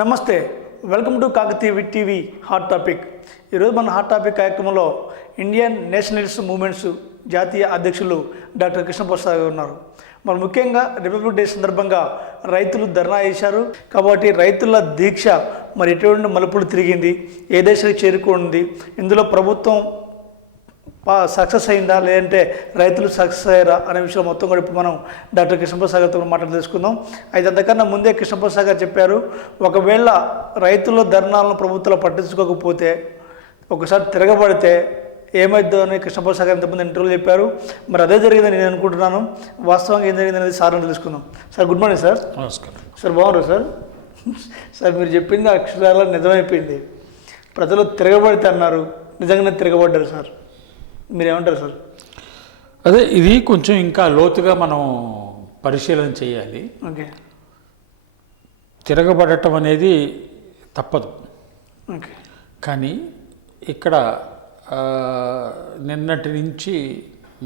నమస్తే, welcome to Kakatiya TV hot topic. ఈరోజు మన హాట్ టాపిక్ కార్యక్రమంలో ఇండియన్ నేషనలిస్ట్ మూవ్మెంట్స్ జాతీయ అధ్యక్షులు డాక్టర్ కృష్ణప్రసాద్ గారు ఉన్నారు. మరి ముఖ్యంగా రిపబ్లిక్ డే సందర్భంగా రైతులు ధర్నా చేశారు కాబట్టి రైతుల దీక్ష మరి ఎటువంటి మలుపులు తిరిగింది, ఏ దేశానికి చేరుకుంది, ఇందులో ప్రభుత్వం సక్సెస్ అయిందా లేదంటే రైతులు సక్సెస్ అయ్యారా అనే విషయం మొత్తం కూడా ఇప్పుడు మనం డాక్టర్ కృష్ణప్రసాద్ గారితో మాట్లాడి తెలుసుకుందాం. అయితే అంతకన్నా ముందే కృష్ణప్రసాద్ గారు చెప్పారు, ఒకవేళ రైతుల ధర్నాలను ప్రభుత్వాలు పట్టించుకోకపోతే ఒకసారి తిరగబడితే ఏమైద్దో అని కృష్ణప్రసాద్ గారు ఇంతకుముందు ఇంటర్వ్యూలో చెప్పారు. మరి అదే జరిగిందని నేను అనుకుంటున్నాను. వాస్తవంగా ఏం జరిగింది అనేది సార్ తెలుసుకుందాం. Sir good morning sir. నమస్కారం సార్. బాగున్నారు సార్? సార్ మీరు చెప్పింది అక్షరాల నిజమైపోయింది. ప్రజలు తిరగబడితే అన్నారు, నిజంగానే తిరగబడ్డారు సార్. మీరేమంటారు సార్? అదే ఇది కొంచెం ఇంకా లోతుగా మనం పరిశీలన చేయాలి. ఓకే. తిరగబడటం అనేది తప్పదు. ఓకే. కానీ ఇక్కడ నిన్నటి నుంచి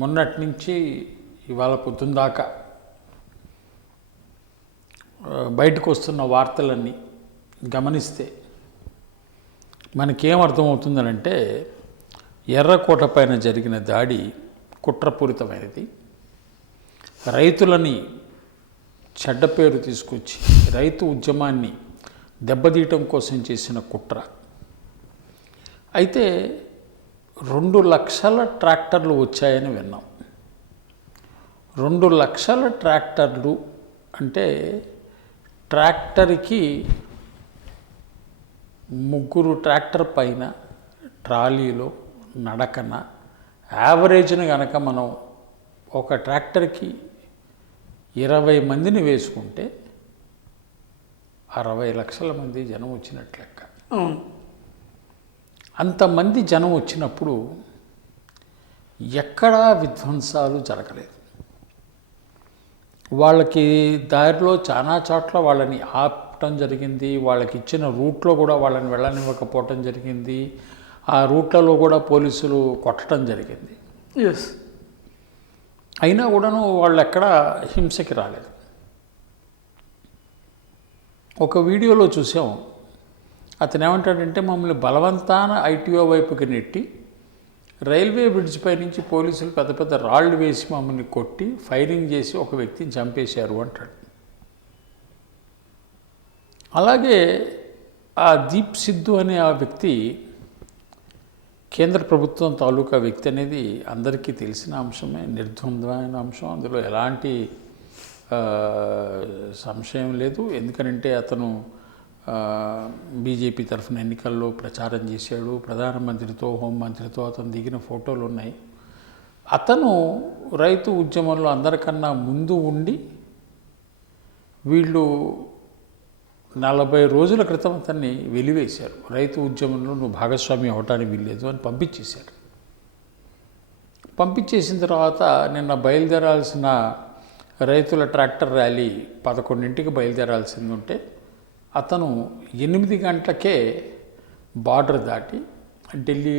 మొన్నటి నుంచి ఇవాళ పొద్దున్న దాకా బయటకు వస్తున్న వార్తలన్నీ గమనిస్తే మనకేం అర్థమవుతుందనంటే ఎర్రకోట పైన జరిగిన దాడి కుట్రపూరితమైనది, రైతులని చెడ్డ పేరు తీసుకొచ్చి రైతు ఉద్యమాన్ని దెబ్బతీయటం కోసం చేసిన కుట్ర. అయితే 2 లక్షల ట్రాక్టర్లు వచ్చాయని విన్నాం. 2 లక్షల ట్రాక్టర్లు అంటే ట్రాక్టర్కి 3 ట్రాక్టర్ పైన ట్రాలీలో నడకన యావరేజ్ని కనుక మనం ఒక ట్రాక్టర్కి 20 మందిని వేసుకుంటే 60 లక్షల మంది జనం వచ్చినట్లు లెక్క. అంతమంది జనం వచ్చినప్పుడు ఎక్కడా విధ్వంసాలు జరగలేదు. వాళ్ళకి దారిలో చాలా చోట్ల వాళ్ళని ఆపటం జరిగింది, వాళ్ళకి ఇచ్చిన రూట్లో కూడా వాళ్ళని వెళ్ళనివ్వకపోవటం జరిగింది, ఆ రూట్లలో కూడా పోలీసులు కొట్టడం జరిగింది. ఎస్. అయినా కూడాను వాళ్ళు ఎక్కడ హింసకి రాలేదు. ఒక వీడియోలో చూసాం, అతను ఏమంటాడంటే మమ్మల్ని బలవంతాన ఐటీఓ వైపుకి నెట్టి రైల్వే బ్రిడ్జ్ పై నుంచి పోలీసులు పెద్ద పెద్ద రాళ్ళు వేసి మమ్మల్ని కొట్టి ఫైరింగ్ చేసి ఒక వ్యక్తిని చంపేశారు అంటాడు. అలాగే ఆ దీప్ సిద్ధు అనే ఆ వ్యక్తి కేంద్ర ప్రభుత్వం తాలూకా వ్యక్తి అనేది అందరికీ తెలిసిన అంశమే, నిర్ద్వంద్వమైన అంశం. అందులో ఎలాంటి సంశయం లేదు. ఎందుకనంటే అతను బీజేపీ తరఫున ఎన్నికల్లో ప్రచారం చేశాడు. ప్రధానమంత్రితో, హోంమంత్రితో అతను దిగిన ఫోటోలు ఉన్నాయి. అతను రైతు ఉద్యమంలో అందరికన్నా ముందు ఉండి వీళ్ళు 40 రోజుల క్రితం అతన్ని వెలివేశారు. రైతు ఉద్యమంలో నువ్వు భాగస్వామి అవ్వటానికి వీల్లేదు అని పంపించేశారు. పంపించేసిన తర్వాత నిన్న బయలుదేరాల్సిన రైతుల ట్రాక్టర్ ర్యాలీ 11ంటికి బయలుదేరాల్సింది ఉంటే అతను 8 గంటలకే బార్డర్ దాటి ఢిల్లీ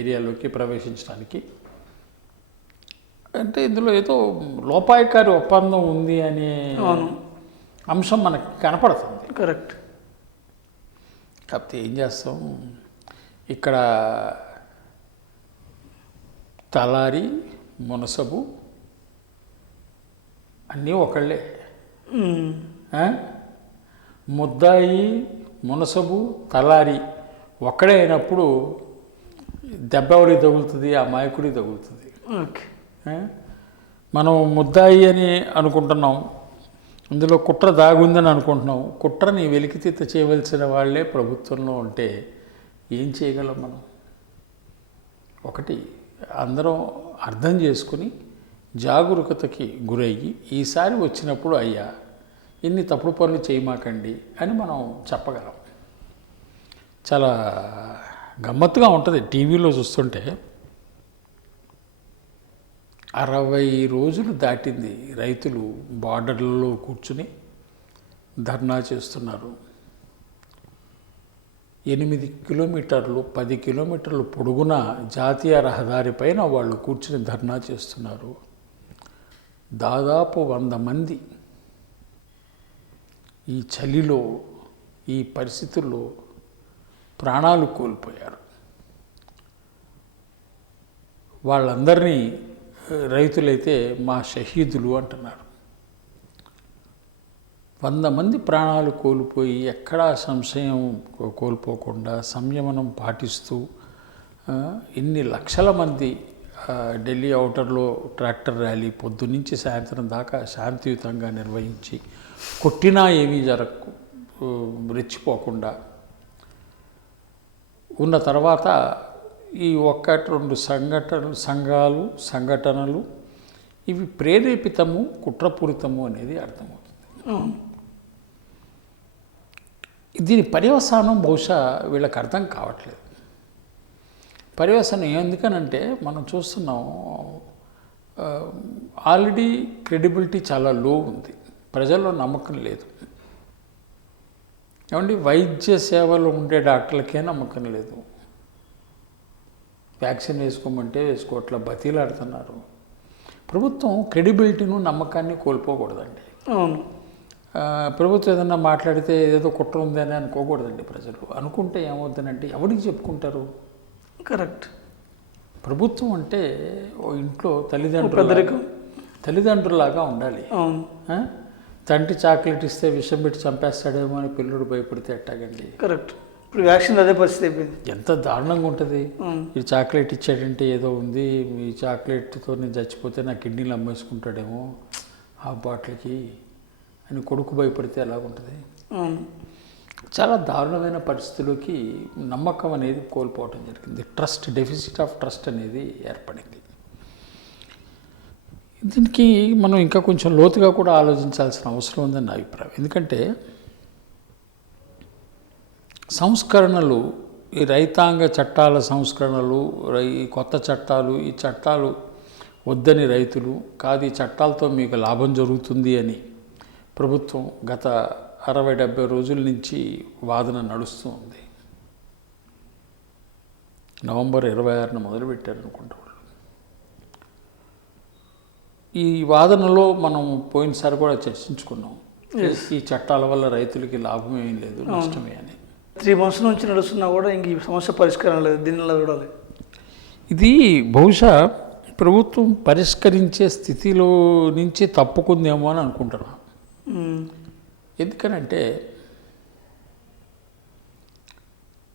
ఏరియాలోకి ప్రవేశించడానికి, అంటే ఇందులో ఏదో లోపాయకారి ఒప్పందం ఉంది అనే అంశం మనకు కనపడుతుంది. కరెక్ట్. కాకపోతే ఏం చేస్తాం, ఇక్కడ తలారి మునసబు అన్నీ ఒకళ్ళే. ముద్దాయి, మునసబు, తలారి ఒక్కడే అయినప్పుడు దెబ్బ ఎవరికి తగులుతుంది? ఆ మాయకుడికి తగులుతుంది. ఓకే. మనం ముద్దాయి అని అనుకుంటున్నాం, ఇందులో కుట్ర దాగుందని అనుకుంటున్నాం. కుట్రని వెలికితీత చేయవలసిన వాళ్ళే ప్రభుత్వంలో ఉంటే ఏం చేయగలం మనం? ఒకటి అందరం అర్థం చేసుకుని జాగరూకతకి గురయ్యి ఈసారి వచ్చినప్పుడు అయ్యా ఇన్ని తప్పుడు పనులు చేయమాకండి అని మనం చెప్పగలం. చాలా గమ్మత్తుగా ఉంటుంది టీవీలో చూస్తుంటే. 60 రోజులు దాటింది రైతులు బార్డర్లలో కూర్చుని ధర్నా చేస్తున్నారు. 8 కిలోమీటర్లు 10 కిలోమీటర్లు పొడుగున జాతీయ రహదారి పైన వాళ్ళు కూర్చుని ధర్నా చేస్తున్నారు. దాదాపు 100 మంది ఈ చలిలో ఈ పరిస్థితుల్లో ప్రాణాలు కోల్పోయారు. వాళ్ళందరినీ రైతులైతే మా షహీదులు అంటున్నారు. 100 మంది ప్రాణాలు కోల్పోయి ఎక్కడా సంశయం కోల్పోకుండా సంయమనం పాటిస్తూ ఇన్ని లక్షల మంది ఢిల్లీ ఔటర్లో ట్రాక్టర్ ర్యాలీ పొద్దున్నుంచి సాయంత్రం దాకా శాంతియుతంగా నిర్వహించి కొట్టినా ఏమీ రెచ్చిపోకుండా ఉన్న తర్వాత ఈ 1-2 సంఘటనలు ఇవి ప్రేరేపితము కుట్రపూరితము అనేది అర్థమవుతుంది. దీని పర్యవసానం బహుశా వీళ్ళకి అర్థం కావట్లేదు. పర్యవసానం ఎందుకనంటే మనం చూస్తున్నాం, ఆల్రెడీ క్రెడిబిలిటీ చాలా లో ఉంది, ప్రజల్లో నమ్మకం లేదు. ఏమండి, వైద్య సేవలు ఉండే డాక్టర్లకే నమ్మకం లేదు. వ్యాక్సిన్ వేసుకోమంటే వేసుకోవట్లా, బతీలాడుతున్నారు. ప్రభుత్వం క్రెడిబిలిటీను నమ్మకాన్ని కోల్పోకూడదండి. అవును, ప్రభుత్వం ఏదన్నా మాట్లాడితే ఏదో కుట్ర ఉందని అనుకోకూడదండి. ప్రజలు అనుకుంటే ఏమవుతుందంటే ఎవరికి చెప్పుకుంటారు? కరెక్ట్. ప్రభుత్వం అంటే ఓ ఇంట్లో తల్లిదండ్రులాగా ఉండాలి. అవును, తండ్రి చాక్లెట్ ఇస్తే విషం పెట్టి చంపేస్తాడేమో అని పిల్లడు భయపడితే ఎట్టాగండి? కరెక్ట్. ఇప్పుడు వ్యాక్సిన్ అదే పరిస్థితి అయిపోయింది. ఎంత దారుణంగా ఉంటుంది. ఈ చాక్లెట్ ఇచ్చాడంటే ఏదో ఉంది, ఈ చాక్లెట్తో నేను చచ్చిపోతే నా కిడ్నీలు అమ్మేసుకుంటాడేమో ఆ బాటిల్కి అని కొడుకు భయపడితే ఎలాగుంటుంది? చాలా దారుణమైన పరిస్థితుల్లోకి నమ్మకం అనేది కోల్పోవటం జరిగింది. డెఫిసిట్ ఆఫ్ ట్రస్ట్ అనేది ఏర్పడింది. దీనికి మనం ఇంకా కొంచెం లోతుగా కూడా ఆలోచించాల్సిన అవసరం ఉందని నా అభిప్రాయం. ఎందుకంటే సంస్కరణలు, ఈ రైతాంగ చట్టాల సంస్కరణలు, ఈ కొత్త చట్టాలు, ఈ చట్టాలు వద్దని రైతులు, కాదు ఈ చట్టాలతో మీకు లాభం జరుగుతుంది అని ప్రభుత్వం గత 60-70 రోజుల నుంచి వాదన నడుస్తూ ఉంది. నవంబర్ 26న మొదలుపెట్టారు అనుకుంటా వాళ్ళు. ఈ వాదనలో మనం పోయినసారి కూడా చర్చించుకున్నాం, ఈ చట్టాల వల్ల రైతులకి లాభం ఏం లేదు, నష్టమే అని. 3 months నుంచి నడుస్తున్నా కూడా ఇంక ఈ సమస్య పరిష్కారం లేదు. దీనిలో చూడాలి. ఇది బహుశా ప్రభుత్వం పరిష్కరించే స్థితిలో నుంచి తప్పుకుందేమో అని అనుకుంటున్నాను. ఎందుకనంటే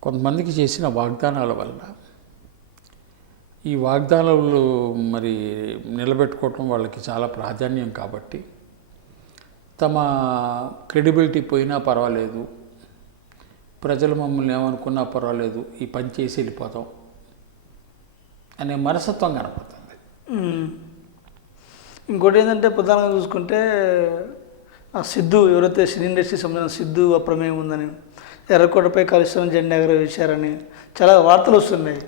కొంతమందికి చేసిన వాగ్దానాల వలన ఈ వాగ్దానాలు మరి నిలబెట్టుకోవటం వాళ్ళకి చాలా ప్రాధాన్యం కాబట్టి తమ క్రెడిబిలిటీ పోయినా పర్వాలేదు, ప్రజలు మమ్మల్ని ఏమనుకున్నా పర్వాలేదు, ఈ పని చేసి వెళ్ళిపోతాం అనే మనస్తత్వం కనపడుతుంది. ఇంకోటి ఏంటంటే ప్రధానంగా చూసుకుంటే ఆ సిద్ధు, ఎవరైతే సినీ ఇండస్ట్రీకి సంబంధించిన సిద్ధు అప్రమేయం ఉందని, ఎర్రకోటపై ఖాళిస్తాన్ జెండా ఎగరవేశారని చాలా వార్తలు వస్తున్నాయి.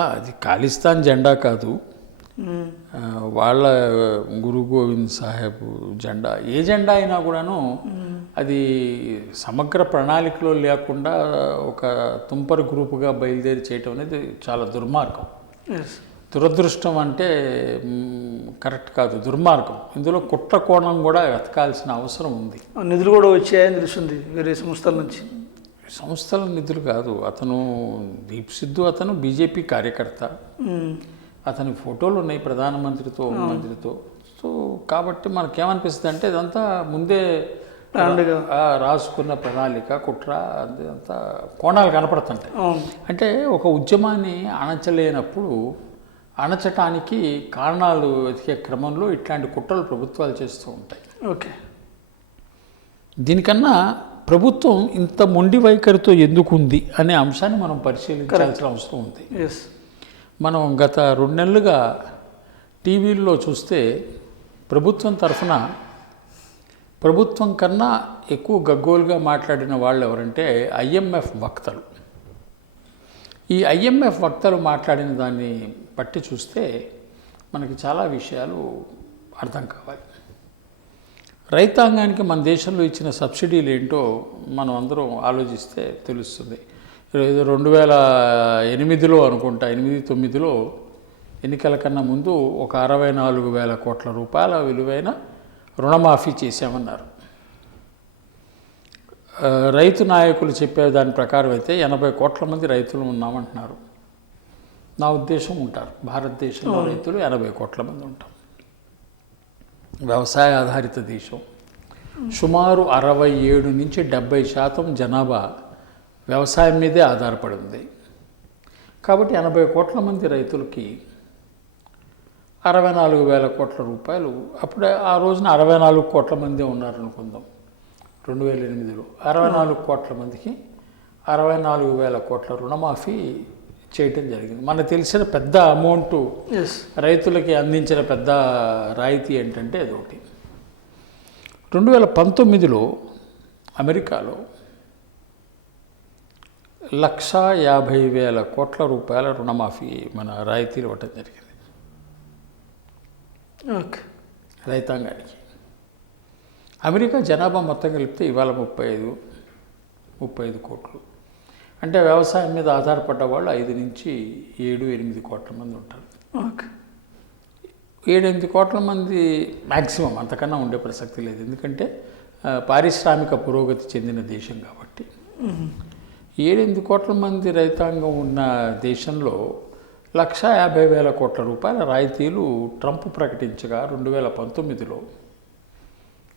అది ఖాళిస్తాన్ జెండా కాదు, వాళ్ళ గురు గోవింద్ సాహెబ్ జెండా. ఏ జెండా అయినా కూడాను అది సమగ్ర ప్రణాళికలో లేకుండా ఒక తుంపర గ్రూపుగా బయలుదేరి చేయటం అనేది చాలా దుర్మార్గం. దురదృష్టం అంటే కరెక్ట్ కాదు, దుర్మార్గం. ఇందులో కుట్ర కోణం కూడా వెతకాల్సిన అవసరం ఉంది. నిధులు కూడా వచ్చాయని తెలుస్తుంది వేరే సంస్థల నుంచి. సంస్థల నిధులు కాదు, అతను దీప్ సిద్ధు అతను బీజేపీ కార్యకర్త, అతని ఫోటోలు ఉన్నాయి ప్రధానమంత్రితో, హోంమంత్రితో. సో కాబట్టి మనకేమనిపిస్తుంది అంటే ఇదంతా ముందే రాసుకున్న ప్రణాళిక, కుట్ర, అదంతా కోణాలు కనపడుతుంటాయి. అంటే ఒక ఉద్యమాన్ని అణచలేనప్పుడు అణచటానికి కారణాలు వెతికే క్రమంలో ఇట్లాంటి కుట్రలు ప్రభుత్వాలు చేస్తూ ఉంటాయి. ఓకే, దీనికన్నా ప్రభుత్వం ఇంత మొండి వైఖరితో ఎందుకు ఉంది అనే అంశాన్ని మనం పరిశీలించాల్సిన అవసరం ఉంది. మనం గత 2 నెలలుగా టీవీల్లో చూస్తే ప్రభుత్వం తరఫున ప్రభుత్వం కన్నా ఎక్కువ గగ్గోలుగా మాట్లాడిన వాళ్ళు ఎవరంటే IMF వక్తలు. ఈ IMF వక్తలు మాట్లాడిన దాన్ని బట్టి చూస్తే మనకి చాలా విషయాలు అర్థం కావాలి. రైతాంగానికి మన దేశంలో ఇచ్చిన సబ్సిడీలు ఏంటో మనం అందరం ఆలోచిస్తే తెలుస్తుంది. 2008లో అనుకుంటా, 8-9లో ఎన్నికల కన్నా ముందు ఒక 64,000 కోట్ల రూపాయల విలువైన రుణమాఫీ చేశామన్నారు. రైతు నాయకులు చెప్పే దాని ప్రకారం అయితే 80 కోట్ల మంది రైతులు ఉన్నామంటున్నారు. నా ఉద్దేశం ఉంటారు. భారతదేశంలో రైతులు 80 కోట్ల మంది ఉంటాం. వ్యవసాయ ఆధారిత దేశం. సుమారు 67 నుంచి 70% జనాభా వ్యవసాయం మీదే ఆధారపడి ఉంది. కాబట్టి 80 కోట్ల మంది రైతులకి 64,000 కోట్ల రూపాయలు, అప్పుడే ఆ రోజున 64 కోట్ల మంది ఉన్నారనుకుందాం. 2008లో 64 కోట్ల మందికి 64,000 కోట్ల రుణమాఫీ చేయటం జరిగింది. మనకు తెలిసిన పెద్ద అమౌంట్ రైతులకి అందించిన పెద్ద రాయితీ ఏంటంటే అదొకటి. 2019లో అమెరికాలో 1,50,000 కోట్ల రూపాయల రుణమాఫీ మన రాయితీలు ఇవ్వటం జరిగింది రైతాంగానికి. అమెరికా జనాభా మొత్తం కలిపితే ఇవాళ 35 కోట్లు. అంటే వ్యవసాయం మీద ఆధారపడ్డ వాళ్ళు 5 నుంచి 7-8 కోట్ల మంది ఉంటారు. 7-8 కోట్ల మంది మ్యాక్సిమం, అంతకన్నా ఉండే ప్రసక్తి లేదు. ఎందుకంటే పారిశ్రామిక పురోగతి చెందిన దేశం కాబట్టి. 7-8 కోట్ల మంది రైతాంగం ఉన్న దేశంలో 1,50,000 కోట్ల రూపాయల రాయితీలు ట్రంప్ ప్రకటించగా 2019లో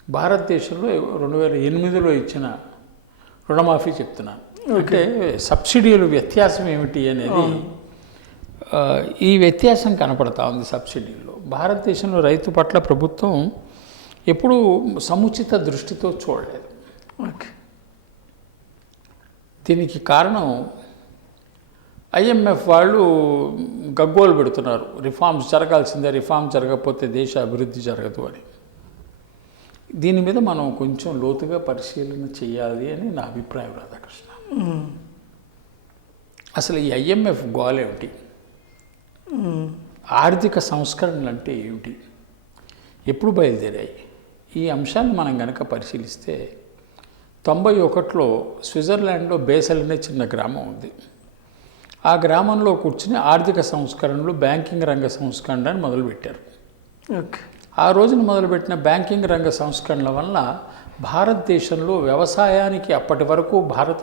భారతదేశంలో 2008లో ఇచ్చిన రుణమాఫీ చెప్తున్నాను. అంటే సబ్సిడీలు వ్యత్యాసం ఏమిటి అనేది ఈ వ్యత్యాసం కనపడతా ఉంది సబ్సిడీల్లో. భారతదేశంలో రైతు పట్ల ప్రభుత్వం ఎప్పుడూ సముచిత దృష్టితో చూడలేదు. దీనికి కారణం IMF వాళ్ళు గగ్గోలు పెడుతున్నారు, రిఫార్మ్స్ జరగాల్సిందే, రిఫార్మ్ జరగకపోతే దేశ అభివృద్ధి జరగదు అని. దీని మీద మనం కొంచెం లోతుగా పరిశీలన చేయాలి అని నా అభిప్రాయం రాధాకృష్ణ. అసలు ఈ IMF గోల్ ఏమిటి, ఆర్థిక సంస్కరణలు అంటే ఏమిటి, ఎప్పుడు బయలుదేరాయి, ఈ అంశాన్ని మనం కనుక పరిశీలిస్తే 91లో స్విట్జర్లాండ్లో బేసల్ అనే చిన్న గ్రామం ఉంది. ఆ గ్రామంలో కూర్చుని ఆర్థిక సంస్కరణలు, బ్యాంకింగ్ రంగ సంస్కరణలను మొదలుపెట్టారు. ఆ రోజున మొదలుపెట్టిన బ్యాంకింగ్ రంగ సంస్కరణల వల్ల భారతదేశంలో వ్యవసాయానికి అప్పటి వరకు భారత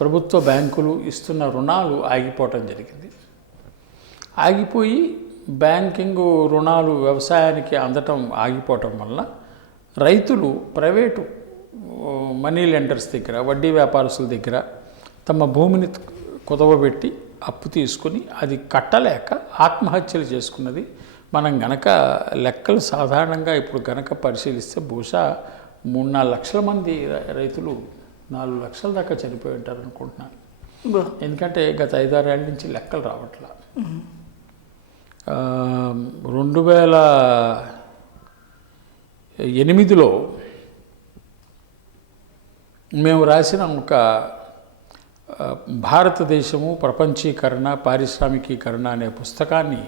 ప్రభుత్వ బ్యాంకులు ఇస్తున్న రుణాలు ఆగిపోవటం జరిగింది. ఆగిపోయి బ్యాంకింగ్ రుణాలు వ్యవసాయానికి అందటం ఆగిపోవటం వల్ల రైతులు ప్రైవేటు మనీ లెండర్స్ దగ్గర, వడ్డీ వ్యాపారస్తుల దగ్గర తమ భూమిని కుదవబెట్టి అప్పు తీసుకొని అది కట్టలేక ఆత్మహత్యలు చేసుకున్నది. మనం గనక లెక్కలు సాధారణంగా ఇప్పుడు గనక పరిశీలిస్తే బహుశా 3-4 లక్షల మంది రైతులు 4 లక్షల దాకా చనిపోయి ఉంటారు అనుకుంటున్నాను. ఎందుకంటే గత 5-6 ఏళ్ళ నుంచి లెక్కలు రావట్లా. 2008లో మేము రాసిన ఒక భారతదేశము ప్రపంచీకరణ, పారిశ్రామికీకరణ అనే పుస్తకాన్ని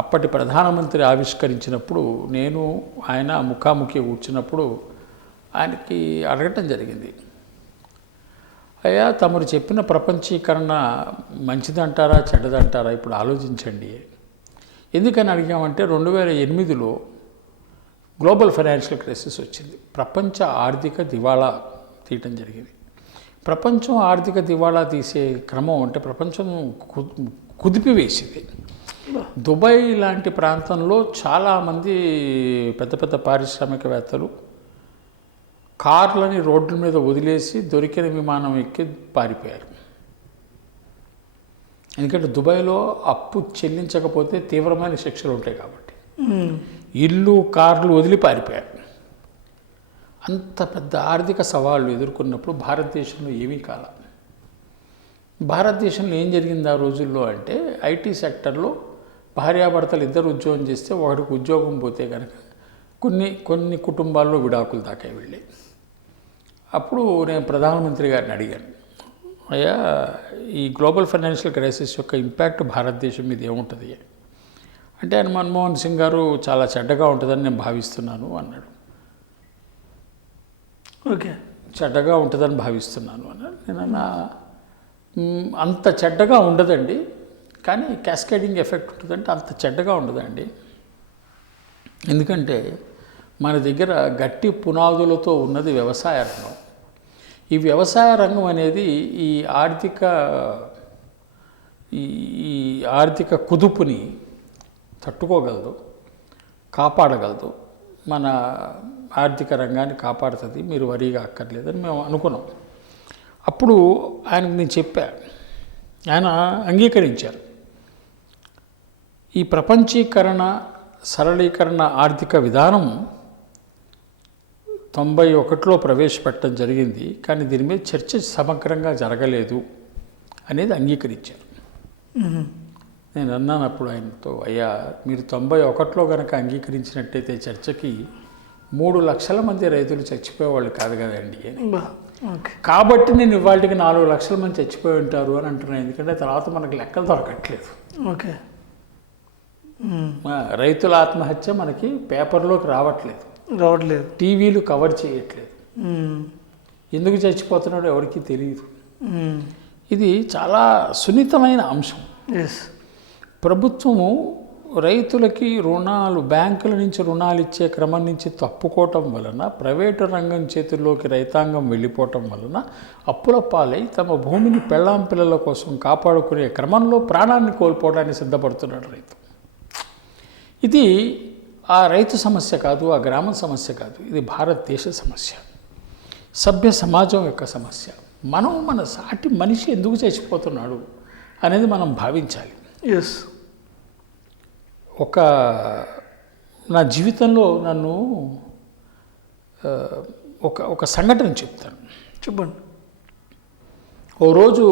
అప్పటి ప్రధానమంత్రి ఆవిష్కరించినప్పుడు నేను ఆయన ముఖాముఖి కూర్చున్నప్పుడు ఆయనకి అడగటం జరిగింది, అయ్యా తమరు చెప్పిన ప్రపంచీకరణ మంచిదంటారా చెడ్డదంటారా, ఇప్పుడు ఆలోచించండి. ఎందుకని అడిగామంటే 2008లో గ్లోబల్ ఫైనాన్షియల్ క్రైసిస్ వచ్చింది. ప్రపంచ ఆర్థిక దివాళా తీయటం జరిగింది. ప్రపంచం ఆర్థిక దివాళా తీసే క్రమం అంటే ప్రపంచం కుదిపివేసింది. దుబాయ్ లాంటి ప్రాంతంలో చాలామంది పెద్ద పెద్ద పారిశ్రామికవేత్తలు కార్లని రోడ్ల మీద వదిలేసి దొరికిన విమానం ఎక్కి పారిపోయారు. ఎందుకంటే దుబాయ్లో అప్పు చెల్లించకపోతే తీవ్రమైన శిక్షలు ఉంటాయి కాబట్టి ఇల్లు కార్లు వదిలి పారిపోయారు. అంత పెద్ద ఆర్థిక సవాళ్ళు ఎదుర్కొన్నప్పుడు భారతదేశంలో ఏమీ కాల. భారతదేశంలో ఏం జరిగింది ఆ రోజుల్లో అంటే IT సెక్టర్లో భార్యాభర్తలు ఇద్దరు ఉద్యోగం చేస్తే ఒకడికి ఉద్యోగం పోతే కనుక కొన్ని కుటుంబాల్లో విడాకులు దాకా వెళ్ళి. అప్పుడు నేను ప్రధానమంత్రి గారిని అడిగాను, అయ్యా ఈ గ్లోబల్ ఫైనాన్షియల్ క్రైసిస్ యొక్క ఇంపాక్ట్ భారతదేశం మీద ఏముంటుంది అంటే ఆయన మన్మోహన్ సింగ్ గారు చాలా చెడ్డగా ఉంటుందని నేను భావిస్తున్నాను అన్నాడు. చెడ్డగా ఉంటుందని భావిస్తున్నాను అన్నాడు. నేనన్నా అంత చెడ్డగా ఉండదండి, కానీ క్యాస్కేడింగ్ ఎఫెక్ట్ ఉంటుందంటే అంత చెడ్డగా ఉండదండి. ఎందుకంటే మన దగ్గర గట్టి పునాదులతో ఉన్నది వ్యవసాయ రంగం. ఈ వ్యవసాయ రంగం అనేది ఈ ఆర్థిక ఈ ఈ ఆర్థిక కుదుపుని తట్టుకోగలదు, కాపాడగలదు, మన ఆర్థిక రంగాన్ని కాపాడుతుంది, మీరు వరిగా అక్కర్లేదని మేము అనుకున్నాం. అప్పుడు ఆయనకు నేను చెప్పా, ఆయన అంగీకరించారు. ఈ ప్రపంచీకరణ, సరళీకరణ ఆర్థిక విధానం 91లో ప్రవేశపెట్టడం జరిగింది, కానీ దీని మీద చర్చ సమగ్రంగా జరగలేదు అనేది అంగీకరించారు. నేను అన్నాను అప్పుడు ఆయనతో, అయ్యా మీరు 91లో కనుక అంగీకరించినట్టయితే చర్చకి 3 లక్షల మంది రైతులు చచ్చిపోయేవాళ్ళు కాదు కదండి అని. కాబట్టి నేను ఇవాళకి 4 లక్షల మంది చచ్చిపోయి ఉంటారు అని అంటున్నాను. ఎందుకంటే తర్వాత మనకు లెక్కలు దొరకట్లేదు. ఓకే, రైతుల ఆత్మహత్య మనకి పేపర్లోకి రావట్లేదు, టీవీలు కవర్ చేయట్లేదు. ఎందుకు చచ్చిపోతున్నాడో ఎవరికీ తెలియదు. ఇది చాలా సున్నితమైన అంశం. ప్రభుత్వము రైతులకి రుణాలు, బ్యాంకుల నుంచి రుణాలు ఇచ్చే క్రమం నుంచి తప్పుకోవటం వలన, ప్రైవేటు రంగం చేతుల్లోకి రైతాంగం వెళ్ళిపోవటం వలన అప్పుల పాలై తమ భూమిని పెళ్ళాం పిల్లల కోసం కాపాడుకునే క్రమంలో ప్రాణాన్ని కోల్పోవడానికి సిద్ధపడుతున్నాడు రైతు. ఇది ఆ రైతు సమస్య కాదు, ఆ గ్రామం సమస్య కాదు, ఇది భారతదేశ సమస్య, సభ్య సమాజం యొక్క సమస్య. మనం మన సాటి మనిషి ఎందుకు చచ్చిపోతున్నాడు అనేది మనం భావించాలి. నా జీవితంలో నన్ను ఒక సంఘటన చెప్తాను. చెప్పండి. ఓ రోజు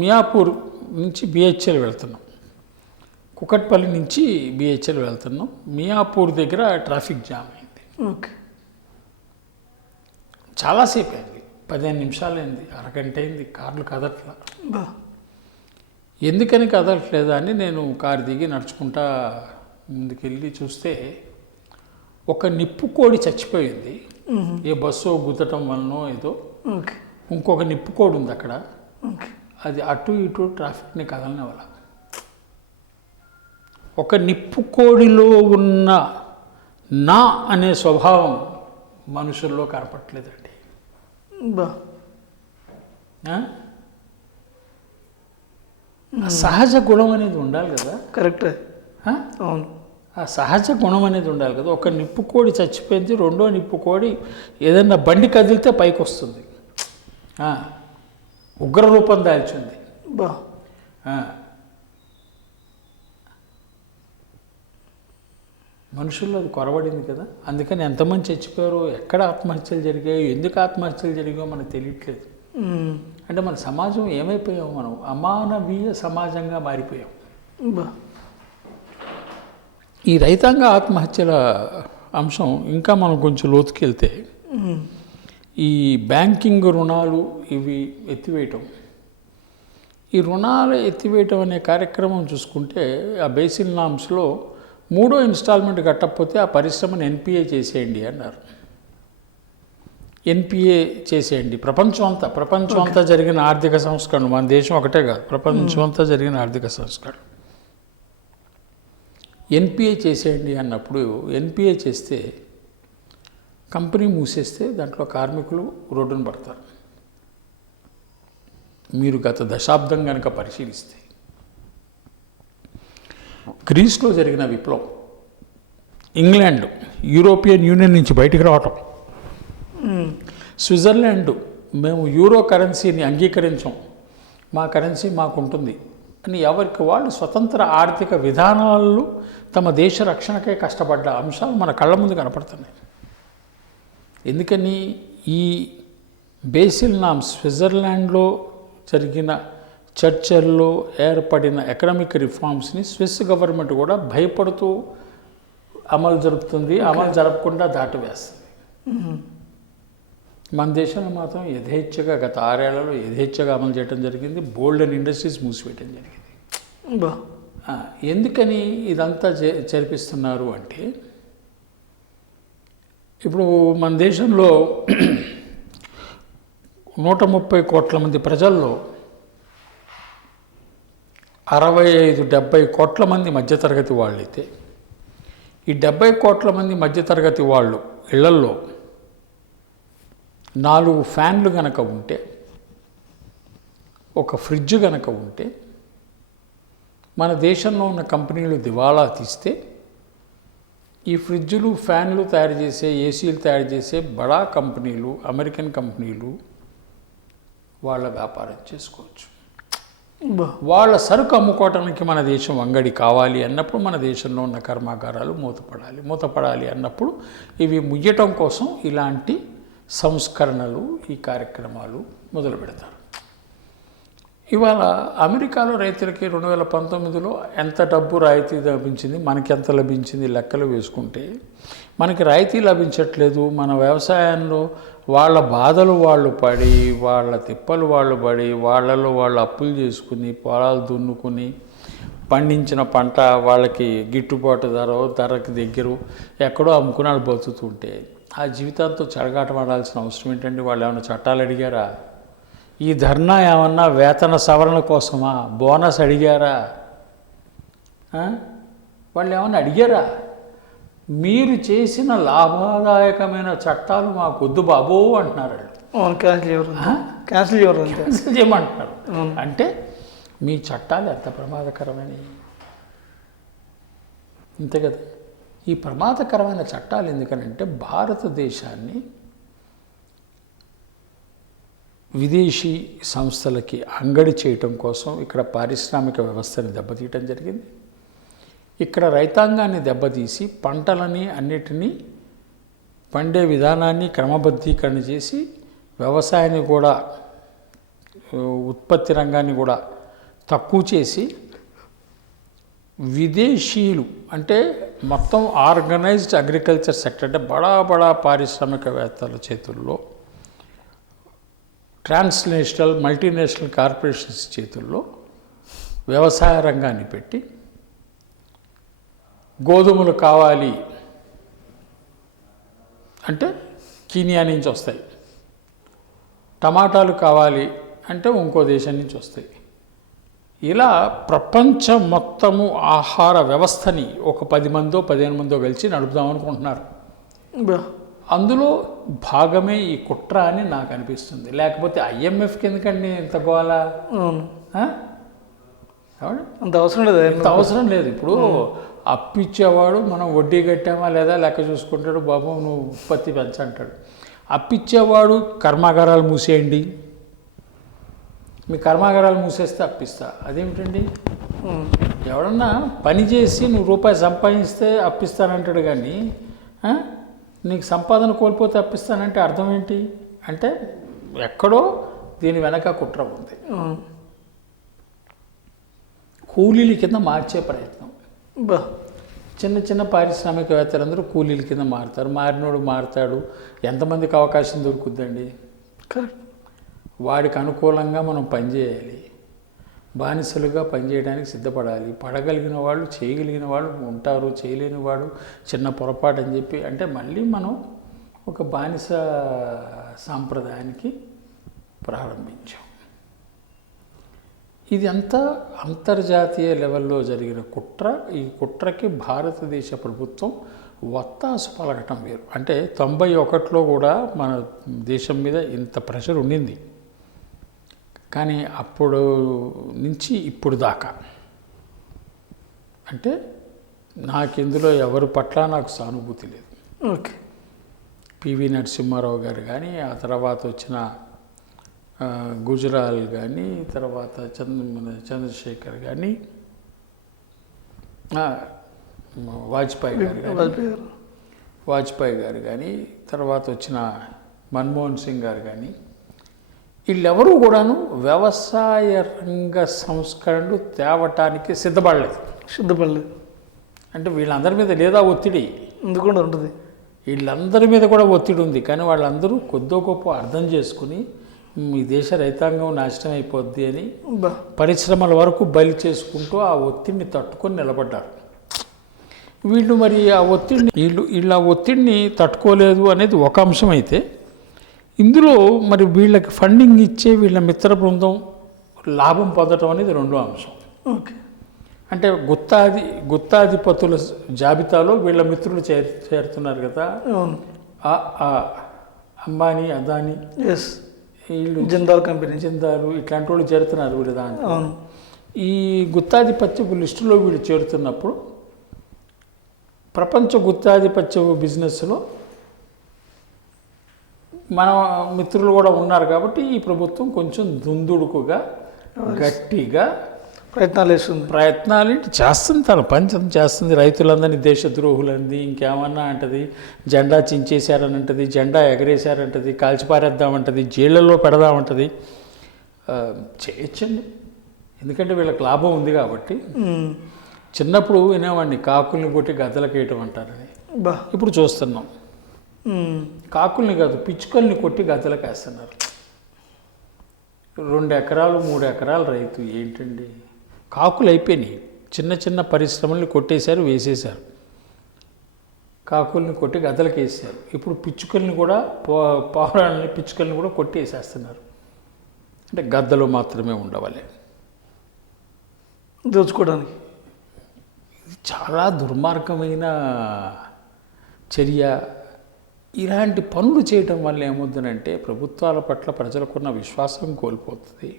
మియాపూర్ నుంచి బిహెచ్ఎల్ వెళ్తున్నాం, కుకట్పల్లి నుంచి బిహెచ్ఎల్ వెళ్తున్నాం. మియాపూర్ దగ్గర ట్రాఫిక్ జామ్ అయింది. ఓకే, చాలాసేపు అయింది, 15 నిమిషాలు అయింది, అరగంట అయింది, కార్లు కదట్లా. ఎందుకని కదలట్లేదా అని నేను కారు దిగి నడుచుకుంటా ముందుకెళ్ళి చూస్తే ఒక నిప్పుకోడి చచ్చిపోయింది. ఏ బస్సు గుద్దటం వలనో ఏదో. ఇంకొక నిప్పుకోడి ఉంది అక్కడ, అది అటు ఇటు ట్రాఫిక్ని కదలనివ్వాల. ఒక నిప్పుకోడిలో ఉన్న నా అనే స్వభావం మనుషుల్లో కనపట్లేదండి. సహజ గుణం అనేది ఉండాలి కదా. కరెక్ట్, అవును. ఆ సహజ గుణం అనేది ఉండాలి కదా. ఒక నిప్పుకోడి చచ్చిపోయింది, రెండో నిప్పుకోడి ఏదన్నా బండి కదిలితే పైకి వస్తుంది, ఉగ్ర రూపం దాల్చింది. మనుషుల్లో అది కొరబడింది కదా. అందుకని ఎంతమంది చచ్చిపోయారో, ఎక్కడ ఆత్మహత్యలు జరిగాయో, ఎందుకు ఆత్మహత్యలు జరిగాయో మనకు తెలియట్లేదు. అంటే మన సమాజం ఏమైపోయాం, మనం అమానవీయ సమాజంగా మారిపోయాం. ఈ రైతాంగ ఆత్మహత్యల అంశం ఇంకా మనం కొంచెం లోతుకెళ్తే, ఈ బ్యాంకింగ్ రుణాలు ఇవి ఎత్తివేయటం, ఈ రుణాలు ఎత్తివేయటం అనే కార్యక్రమం చూసుకుంటే ఆ బేసిల్ నామ్స్లో 3వ ఇన్స్టాల్మెంట్ కట్టకపోతే ఆ పరిశ్రమను ఎన్పిఏ చేసేయండి అన్నారు. ఎన్పిఏ చేసేయండి. ప్రపంచం అంతా జరిగిన ఆర్థిక సంస్కరణ, మన దేశం ఒకటే కాదు, ప్రపంచం అంతా జరిగిన ఆర్థిక సంస్కరణ. ఎన్పిఏ చేసేయండి అన్నప్పుడు, ఎన్పిఏ చేస్తే కంపెనీ మూసేస్తే దాంట్లో కార్మికులు రోడ్డున పడతారు. మీరు గత దశాబ్దం కనుక పరిశీలిస్తే, గ్రీస్లో జరిగిన విప్లవం, ఇంగ్లాండ్ యూరోపియన్ యూనియన్ నుంచి బయటికి రావటం, స్విట్జర్లాండ్ మేము యూరో కరెన్సీని అంగీకరించాం, మా కరెన్సీ మాకు ఉంటుంది అని ఎవరికి వాళ్ళు స్వతంత్ర ఆర్థిక విధానాలు తమ దేశ రక్షణకే కష్టపడ్డ అంశాలు మన కళ్ళ ముందు కనపడుతున్నాయి. ఎందుకని ఈ బేసిల్ నామ్స్, స్విట్జర్లాండ్లో జరిగిన చర్చల్లో ఏర్పడిన ఎకనామిక్ రిఫార్మ్స్ని స్విస్ గవర్నమెంట్ కూడా భయపడుతూ అమలు జరుపుతుంది, అమలు జరపకుండా దాటివేస్తుంది. మన దేశంలో మాత్రం యథేచ్ఛగా గత 6 ఏళ్లలో యథేచ్ఛగా అమలు చేయడం జరిగింది. బోల్డెన్ ఇండస్ట్రీస్ మూసివేయడం జరిగింది. ఎందుకని ఇదంతా జరిపిస్తున్నారు అంటే, ఇప్పుడు మన దేశంలో 130 కోట్ల మంది ప్రజల్లో 65-70 కోట్ల మంది మధ్యతరగతి వాళ్ళైతే, ఈ 70 కోట్ల మంది మధ్యతరగతి వాళ్ళు ఇళ్లల్లో 4 ఫ్యాన్లు కనుక ఉంటే, ఒక ఫ్రిడ్జ్ కనుక ఉంటే, మన దేశంలో ఉన్న కంపెనీలు దివాళా తీస్తే ఈ ఫ్రిడ్జులు ఫ్యాన్లు తయారు చేసే, ఏసీలు తయారు చేసే బడా కంపెనీలు, అమెరికన్ కంపెనీలు వాళ్ళ వ్యాపారం చేసుకోవచ్చు. వాళ్ళ సరుకు అమ్ముకోవటానికి మన దేశం అంగడి కావాలి అన్నప్పుడు మన దేశంలో ఉన్న కర్మాగారాలు మూతపడాలి అన్నప్పుడు ఇవి ముయ్యటం కోసం ఇలాంటి సంస్కరణలు, ఈ కార్యక్రమాలు మొదలు పెడతారు. ఇవాళ అమెరికాలో రైతులకి 2019లో ఎంత డబ్బు రాయితీ లభించింది, మనకి ఎంత లభించింది లెక్కలు వేసుకుంటే మనకి రాయితీ లభించట్లేదు. మన వ్యవసాయంలో వాళ్ళ బాధలు వాళ్ళు పడి, వాళ్ళ తిప్పలు వాళ్ళు పడి, వాళ్ళలో వాళ్ళు అప్పులు చేసుకుని, పొలాలు దున్నుకుని పండించిన పంట వాళ్ళకి గిట్టుబాటు ధరకి దగ్గర ఎక్కడో అమ్ముకున్నాడు బతుకుతుంటే ఆ జీవితాంతో చెడగాటమాడాల్సిన అవసరం ఏంటండి? వాళ్ళు ఏమైనా చట్టాలు అడిగారా? ఈ ధర్నా ఏమన్నా వేతన సవరణ కోసమా? బోనస్ అడిగారా? వాళ్ళు ఏమన్నా అడిగారా? మీరు చేసిన లాభదాయకమైన చట్టాలు మాకు వద్దు బాబో అంటున్నారు వాళ్ళు. క్యాన్సిల్ చేయమంటున్నారు. అంటే మీ చట్టాలు ఎంత ప్రమాదకరమైనవి, అంతే కదా. ఈ ప్రమాదకరమైన చట్టాలు ఎందుకనంటే భారతదేశాన్ని విదేశీ సంస్థలకి అంగడి చేయటం కోసం ఇక్కడ పారిశ్రామిక వ్యవస్థని దెబ్బతీయటం జరిగింది. ఇక్కడ రైతాంగాన్ని దెబ్బతీసి పంటలని అన్నిటినీ పండే విధానాన్ని క్రమబద్ధీకరణ చేసి వ్యవసాయాన్ని కూడా, ఉత్పత్తి రంగాన్ని కూడా తక్కువ చేసి విదేశీయులు అంటే మొత్తం ఆర్గనైజ్డ్ అగ్రికల్చర్ సెక్టర్ అంటే బడా పారిశ్రామికవేత్తల చేతుల్లో, ట్రాన్స్నేషనల్ మల్టీనేషనల్ కార్పొరేషన్స్ చేతుల్లో వ్యవసాయ రంగాన్ని పెట్టి గోధుమలు కావాలి అంటే కీనియా నుంచి వస్తాయి, టమాటాలు కావాలి అంటే ఇంకో దేశం నుంచి వస్తాయి. ఇలా ప్రపంచం మొత్తము ఆహార వ్యవస్థని ఒక 10 మందో 15 మందో కలిసి నడుపుదామనుకుంటున్నారు. అందులో భాగమే ఈ కుట్ర అని నాకు అనిపిస్తుంది. లేకపోతే IMFకి ఎందుకండి ఇంత గోల? అంత అవసరం లేదు, ఇంత అవసరం లేదు. ఇప్పుడు అప్పిచ్చేవాడు మనం వడ్డీ కట్టామా లేదా లెక్క చూసుకుంటాడు, బాబు నువ్వు ఉత్పత్తి పెంచంటాడు. అప్పిచ్చేవాడు కర్మాగారాలు మూసేయండి, మీ కర్మాగారాలు మూసేస్తే అప్పిస్తా. అదేమిటండి? ఎవడన్నా పని చేసి నువ్వు రూపాయి సంపాదిస్తే అప్పిస్తానంటాడు, కానీ నీకు సంపాదన కోల్పోతే అప్పిస్తానంటే అర్థం ఏంటి? అంటే ఎక్కడో దీని వెనక కుట్ర ఉంది. కూలీల కింద మార్చే ప్రయత్నం. చిన్న పారిశ్రామికవేత్తలందరూ కూలీల కింద మారుతారు. మారినోడు మారుతాడు, ఎంతమందికి అవకాశం దొరుకుద్దండి? వాడికి అనుకూలంగా మనం పనిచేయాలి, బానిసలుగా పనిచేయడానికి సిద్ధపడాలి. పడగలిగిన వాళ్ళు, చేయగలిగిన వాళ్ళు ఉంటారు, చేయలేని వాడు చిన్న పొరపాటు అని చెప్పి అంటే మళ్ళీ మనం ఒక బానిస సాంప్రదాయానికి ప్రారంభించాం. ఇది అంతా అంతర్జాతీయ లెవెల్లో జరిగిన కుట్ర. ఈ కుట్రకి భారతదేశ ప్రభుత్వం వత్తాసు పలకటం వేరు. అంటే 91లో కూడా మన దేశం మీద ఇంత ప్రెషర్ ఉండింది, కానీ అప్పుడు నుంచి ఇప్పుడు దాకా అంటే నాకు ఇందులో ఎవరి పట్ల నాకు సానుభూతి లేదు. ఓకే. పివి నరసింహారావు గారు కానీ, ఆ తర్వాత వచ్చిన గుజరాల్ కానీ, తర్వాత చంద్రశేఖర్ కానీ, వాజ్పేయి గారు కానీ, తర్వాత వచ్చిన మన్మోహన్ సింగ్ గారు కానీ, వీళ్ళెవరూ కూడాను వ్యవసాయ రంగ సంస్కరణలు తేవటానికి సిద్ధపడలేదు. అంటే వీళ్ళందరి మీద లేదా ఒత్తిడి ఎందుకుండా ఉంటుంది, వీళ్ళందరి మీద కూడా ఒత్తిడి ఉంది. కానీ వాళ్ళందరూ కొద్దో గొప్ప అర్థం చేసుకుని ఈ దేశ రైతాంగం నాశనం అయిపోద్ది అని పరిశ్రమల వరకు బలి చేసుకుంటూ ఆ ఒత్తిడిని తట్టుకొని నిలబడ్డారు. వీళ్ళు మరి ఆ ఒత్తిడిని వీళ్ళ ఒత్తిడిని తట్టుకోలేదు అనేది ఒక అంశం అయితే, ఇందులో మరి వీళ్ళకి ఫండింగ్ ఇచ్చే వీళ్ళ మిత్ర బృందం లాభం పొందడం అనేది రెండో అంశం. ఓకే. అంటే గుత్తాధిపతుల జాబితాలో వీళ్ళ మిత్రులు చేరుతున్నారు కదా. అంబానీ, అదానీ, ఎస్, వీళ్ళు జిందాల్ కంపెనీ. జిందాలు ఇట్లాంటి వాళ్ళు చేరుతున్నారు వీళ్ళు దాంట్లో. అవును. ఈ గుత్తాధిపత్యపు లిస్టులో వీళ్ళు చేరుతున్నప్పుడు ప్రపంచ గుత్తాధిపత్య బిజినెస్లో మన మిత్రులు కూడా ఉన్నారు కాబట్టి ఈ ప్రభుత్వం కొంచెం దుందుడుకుగా గట్టిగా ప్రయత్నాలు చేస్తుంది, తన పని చేస్తుంది. రైతులందరినీ దేశద్రోహులంది, ఇంకేమన్నా అంటది, జెండా చించేశారని అంటది, జెండా ఎగరేశారంటది, కాల్చిపారేద్దామంటది, జైళ్ళల్లో పెడదామంటది. చేయొచ్చండి, ఎందుకంటే వీళ్ళకి లాభం ఉంది కాబట్టి. చిన్నప్పుడు వినేవాడిని కాకుల్ని కొట్టి గద్దలకి వేయటం అంటారని. ఇప్పుడు చూస్తున్నాం కాకుల్ని కాదు పిచ్చుకల్ని కొట్టి గద్దలకు వేస్తున్నారు. 2 ఎకరాలు 3 ఎకరాల రైతు ఏంటండి, కాకులు అయిపోయినాయి. చిన్న చిన్న పరిశ్రమల్ని కొట్టేశారు, వేసేశారు, కాకుల్ని కొట్టి గద్దలకు వేసారు. ఇప్పుడు పిచ్చుకల్ని కూడా పావురాలని పిచ్చుకల్ని కూడా కొట్టి వేసేస్తున్నారు. అంటే గద్దలు మాత్రమే ఉండవాలి దోచుకోవడానికి. ఇది చాలా దుర్మార్గమైన చర్య. ఇలాంటి పనులు చేయటం వల్ల ఏమవుతుందంటే ప్రభుత్వాల పట్ల ప్రజలకున్న విశ్వాసం కోల్పోతుంది.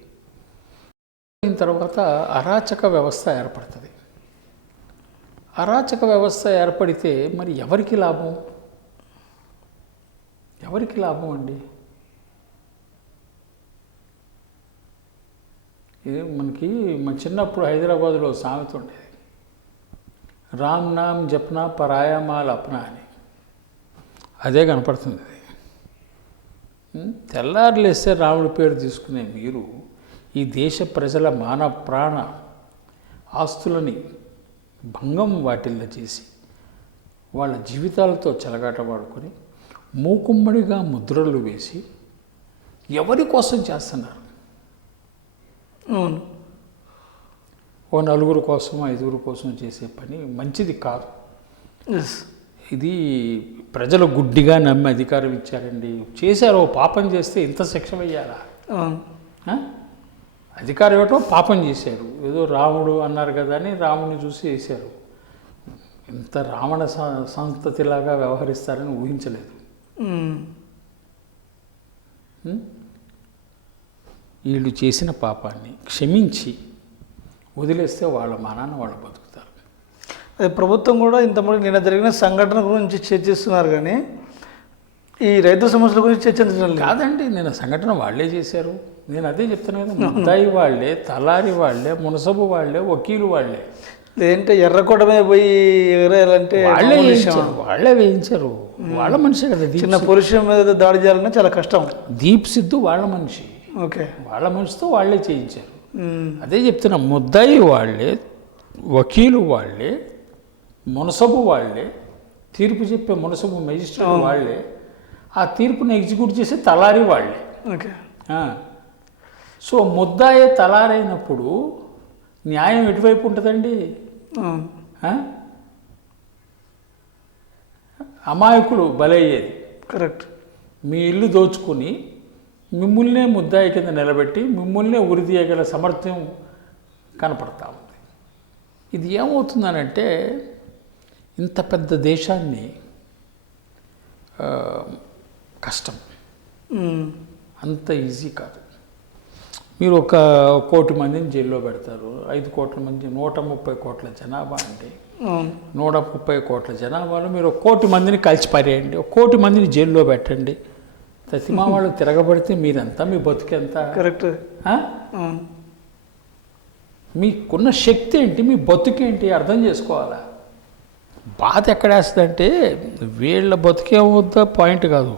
అయిన తర్వాత అరాచక వ్యవస్థ ఏర్పడుతుంది. అరాచక వ్యవస్థ ఏర్పడితే మరి ఎవరికి లాభం? ఎవరికి లాభం అండి? మనకి మన చిన్నప్పుడు హైదరాబాదులో సామెత ఉండేది, రామ్ నామ్ జప్నా పరాయా మాల్ అప్నా అని. అదే కనపడుతుంది. తెల్లారులేస్తే రాముడి పేరు తీసుకునే మీరు ఈ దేశ ప్రజల మాన ప్రాణ ఆస్తులని భంగం వాటిల్ల చేసి వాళ్ళ జీవితాలతో చెలగాటమాడుకొని మూకుమ్మడిగా ముద్రలు వేసి ఎవరి కోసం చేస్తున్నారు? అవును, ఓ 4 కోసం 5 కోసం చేసే పని మంచిది కాదు. ఇది ప్రజలు గుడ్డిగా నమ్మి అధికారం ఇచ్చారండి. చేశారు, పాపం చేస్తే ఇంత శిక్ష వేయాలా? అధికారం ఏటో పాపం చేశారు, ఏదో రాముడు అన్నారు కదా అని రాముడిని చూసి వేశారు. ఇంత రావణ సంతతిలాగా వ్యవహరిస్తారని ఊహించలేదు. వీళ్ళు చేసిన పాపాన్ని క్షమించి వదిలేస్తే వాళ్ళ మానాన్ని వాళ్ళు బతుకుతారు. అదే ప్రభుత్వం కూడా ఇంతమంది నిన్న జరిగిన సంఘటన గురించి చర్చిస్తున్నారు, కానీ ఈ రైతు సమస్యల గురించి చర్చించడం కాదండి. నిన్న సంఘటన వాళ్ళే చేశారు. నేను అదే చెప్తాను కదా, ముద్దాయి వాళ్ళే, తలారి వాళ్ళే, మునసబు వాళ్ళే, వకీలు వాళ్ళే. లేదంటే ఎర్రకోట మీద పోయి ఎగరేయాలంటే వాళ్ళే వేయించారు. వాళ్ళ మనిషి కదా. చిన్న పురుషుల మీద దాడి చేయాలన్నా చాలా కష్టం. దీప్ సిద్ధు వాళ్ళ మనిషి. ఓకే, వాళ్ళ మనిషితో వాళ్ళే చేయించారు. అదే చెప్తున్నా, ముద్దాయి వాళ్ళే, వకీలు వాళ్ళే, మునసబు వాళ్ళే, తీర్పు చెప్పే మునసబు మెజిస్ట్రేట్ వాళ్ళే, ఆ తీర్పుని ఎగ్జిక్యూట్ చేసే తలారి వాళ్ళే. ఓకే, సో ముద్దాయే తలారైనప్పుడు న్యాయం ఎటువైపు ఉంటుందండి? అమాయకులు బలయ్యేది. కరెక్ట్. మీ ఇల్లు దోచుకుని మిమ్మల్నే ముద్దాయి కింద నిలబెట్టి మిమ్మల్నే ఉరిదీయగల సామర్థ్యం కనపడతా ఉంది. ఇది ఏమవుతుందనంటే ఇంత పెద్ద దేశాన్ని కష్టం, అంత ఈజీ కాదు. మీరు 1 కోటి మందిని జైల్లో పెడతారు, 5 కోట్ల మంది, 130 కోట్ల జనాభా అంటే 130 కోట్ల జనాభాలో మీరు 1 కోటి మందిని కలిసిపారేయండి, 1 కోటి మందిని జైల్లో పెట్టండి. తతిమా వాళ్ళు తిరగబడితే మీరంతా మీ బతుకెంత? కరెక్ట్. మీకున్న శక్తి ఏంటి, మీ బతుకేంటి అర్థం చేసుకోవాలా. బాధ ఎక్కడేస్తుందంటే వీళ్ళ బతుకేమవుద్దా పాయింట్ కాదు,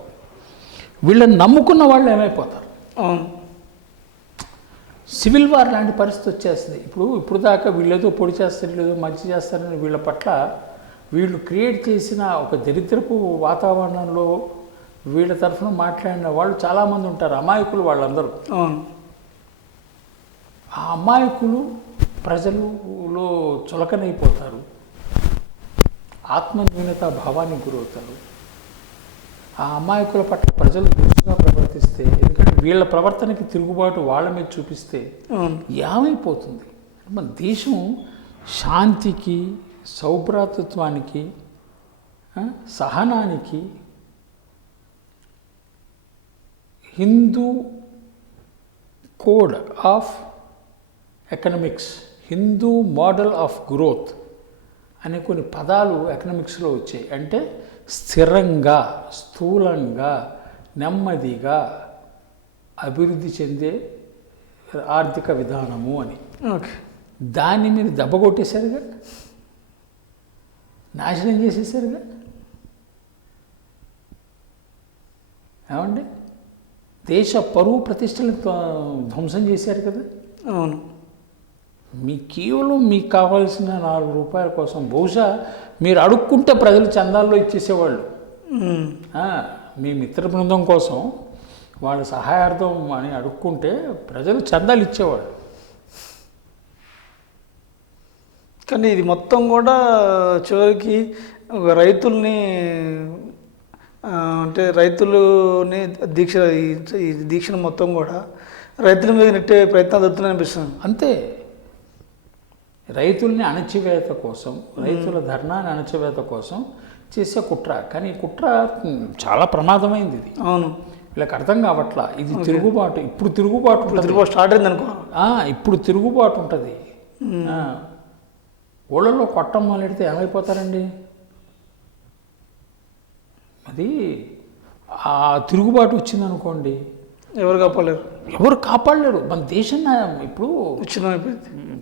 వీళ్ళని నమ్ముకున్న వాళ్ళు ఏమైపోతారు. సివిల్ వార్ లాంటి పరిస్థితి వచ్చేస్తుంది. ఇప్పుడు దాకా వీళ్ళేదో పొడి చేస్తారు, లేదో మంచి చేస్తారని వీళ్ళ పట్ల వీళ్ళు క్రియేట్ చేసిన ఒక దరిద్రపు వాతావరణంలో వీళ్ళ తరఫున మాట్లాడిన వాళ్ళు చాలామంది ఉంటారు, అమాయకులు వాళ్ళందరూ. ఆ అమాయకులు ప్రజలలో చులకనైపోతారు, ఆత్మన్యూనత భావానికి గురవుతారు. ఆ అమాయకుల పట్ల ప్రజలు దురుసుగా ప్రవర్తిస్తే, ఎందుకంటే వీళ్ళ ప్రవర్తనకి తిరుగుబాటు వాళ్ళ మీద చూపిస్తే ఏమైపోతుంది? మన దేశం శాంతికి, సౌభ్రాతృత్వానికి, సహనానికి Hindu code of economics, Hindu model of growth అనే కొన్ని పదాలు ఎకనామిక్స్లో వచ్చాయి. అంటే స్థిరంగా, స్థూలంగా, నెమ్మదిగా అభివృద్ధి చెందే ఆర్థిక విధానము అని. ఓకే. దాన్ని మీరు దెబ్బ కొట్టేశారుగా, నాశనం చేసేసారుగా. ఏమండి, దేశ పరువు ప్రతిష్టలు ధ్వంసం చేశారు కదా. అవును. మీ కేవలం మీకు కావాల్సిన 4 రూపాయల కోసం బహుశా మీరు అడుక్కుంటే ప్రజలు చందాల్లో ఇచ్చేసేవాళ్ళు. మీ మిత్ర బృందం కోసం వాళ్ళ సహాయార్థం అని అడుక్కుంటే ప్రజలు చందాలు ఇచ్చేవాళ్ళు. కానీ ఇది మొత్తం కూడా చివరికి రైతుల్ని అంటే రైతులని ఈ దీక్షను మొత్తం కూడా రైతుల మీద నెట్టే ప్రయత్నాలు జరుగుతున్నాయి అనిపిస్తుంది. అంతే. రైతుల్ని అణచివేత కోసం, రైతుల ధర్నాన్ని అణచివేత కోసం చేసే కుట్ర. కానీ ఈ కుట్ర చాలా ప్రమాదమైంది. ఇది అవును, వీళ్ళకి అర్థం కావట్లా. ఇది తిరుగుబాటు. ఇప్పుడు తిరుగుబాటు స్టార్ట్ అయింది అనుకో. ఇప్పుడు తిరుగుబాటు ఉంటుంది. ఊళ్ళలో కొట్టం మొదలెడితే ఏమైపోతారండి? అది ఆ తిరుగుబాటు వచ్చిందనుకోండి, ఎవరు కాపాడలేరు. మన దేశం ఇప్పుడు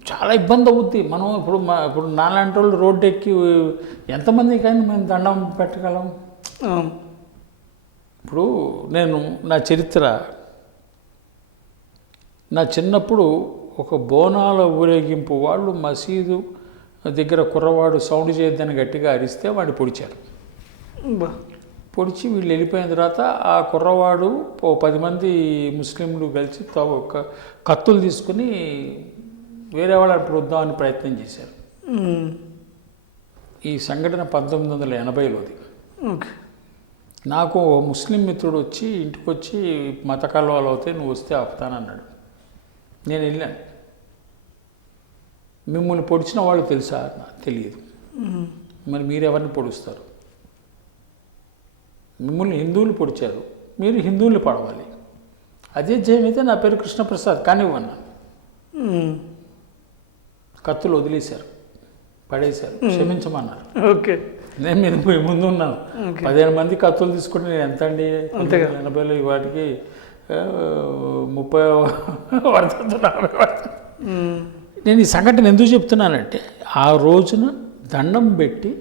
చాలా ఇబ్బంది అవుద్ది. మనం ఇప్పుడు నాలాంటి వాళ్ళు రోడ్డు ఎక్కి ఎంతమందికైనా మేము దండం పెట్టగలం? ఇప్పుడు నేను నా చరిత్ర, నా చిన్నప్పుడు ఒక బోనాల ఊరేగింపు వాళ్ళు మసీదు దగ్గర కుర్రవాడు సౌండ్ చేయొద్దని గట్టిగా అరిస్తే వాడిని పొడిచారు. పొడిచి వీళ్ళు వెళ్ళిపోయిన తర్వాత ఆ కుర్రవాడు 10 మంది ముస్లింలు కలిసి కత్తులు తీసుకుని వేరే వాళ్ళని పొద్దామని ప్రయత్నం చేశారు. ఈ సంఘటన 1980లోది. నాకు ఓ ముస్లిం మిత్రుడు వచ్చి ఇంటికి వచ్చి మత కలవాలు అవుతాయి, నువ్వు వస్తే ఆపుతానన్నాడు. నేను వెళ్ళాను. మిమ్మల్ని పొడిచిన వాళ్ళు తెలుసా? తెలియదు. మరి మీరెవరిని పొడుస్తారు? మిమ్మల్ని హిందువులు పొడిచారు, మీరు హిందువుల్ని పడవాలి. అదే జయమైతే నా పేరు కృష్ణప్రసాద్ కానివ్వన్నా. కత్తులు వదిలేశారు, పడేశారు, క్షమించమన్నారు. ఓకే. నేను మీరు పోయి ముందు ఉన్నాను. 15 మంది కత్తులు తీసుకుంటే నేను ఎంత అండి? 80లో వాటికి 30 పడుతుంది, 40 పడుతుంది. నేను ఈ సంఘటన ఎందుకు చెప్తున్నానంటే, ఆ రోజున దండం పెట్టి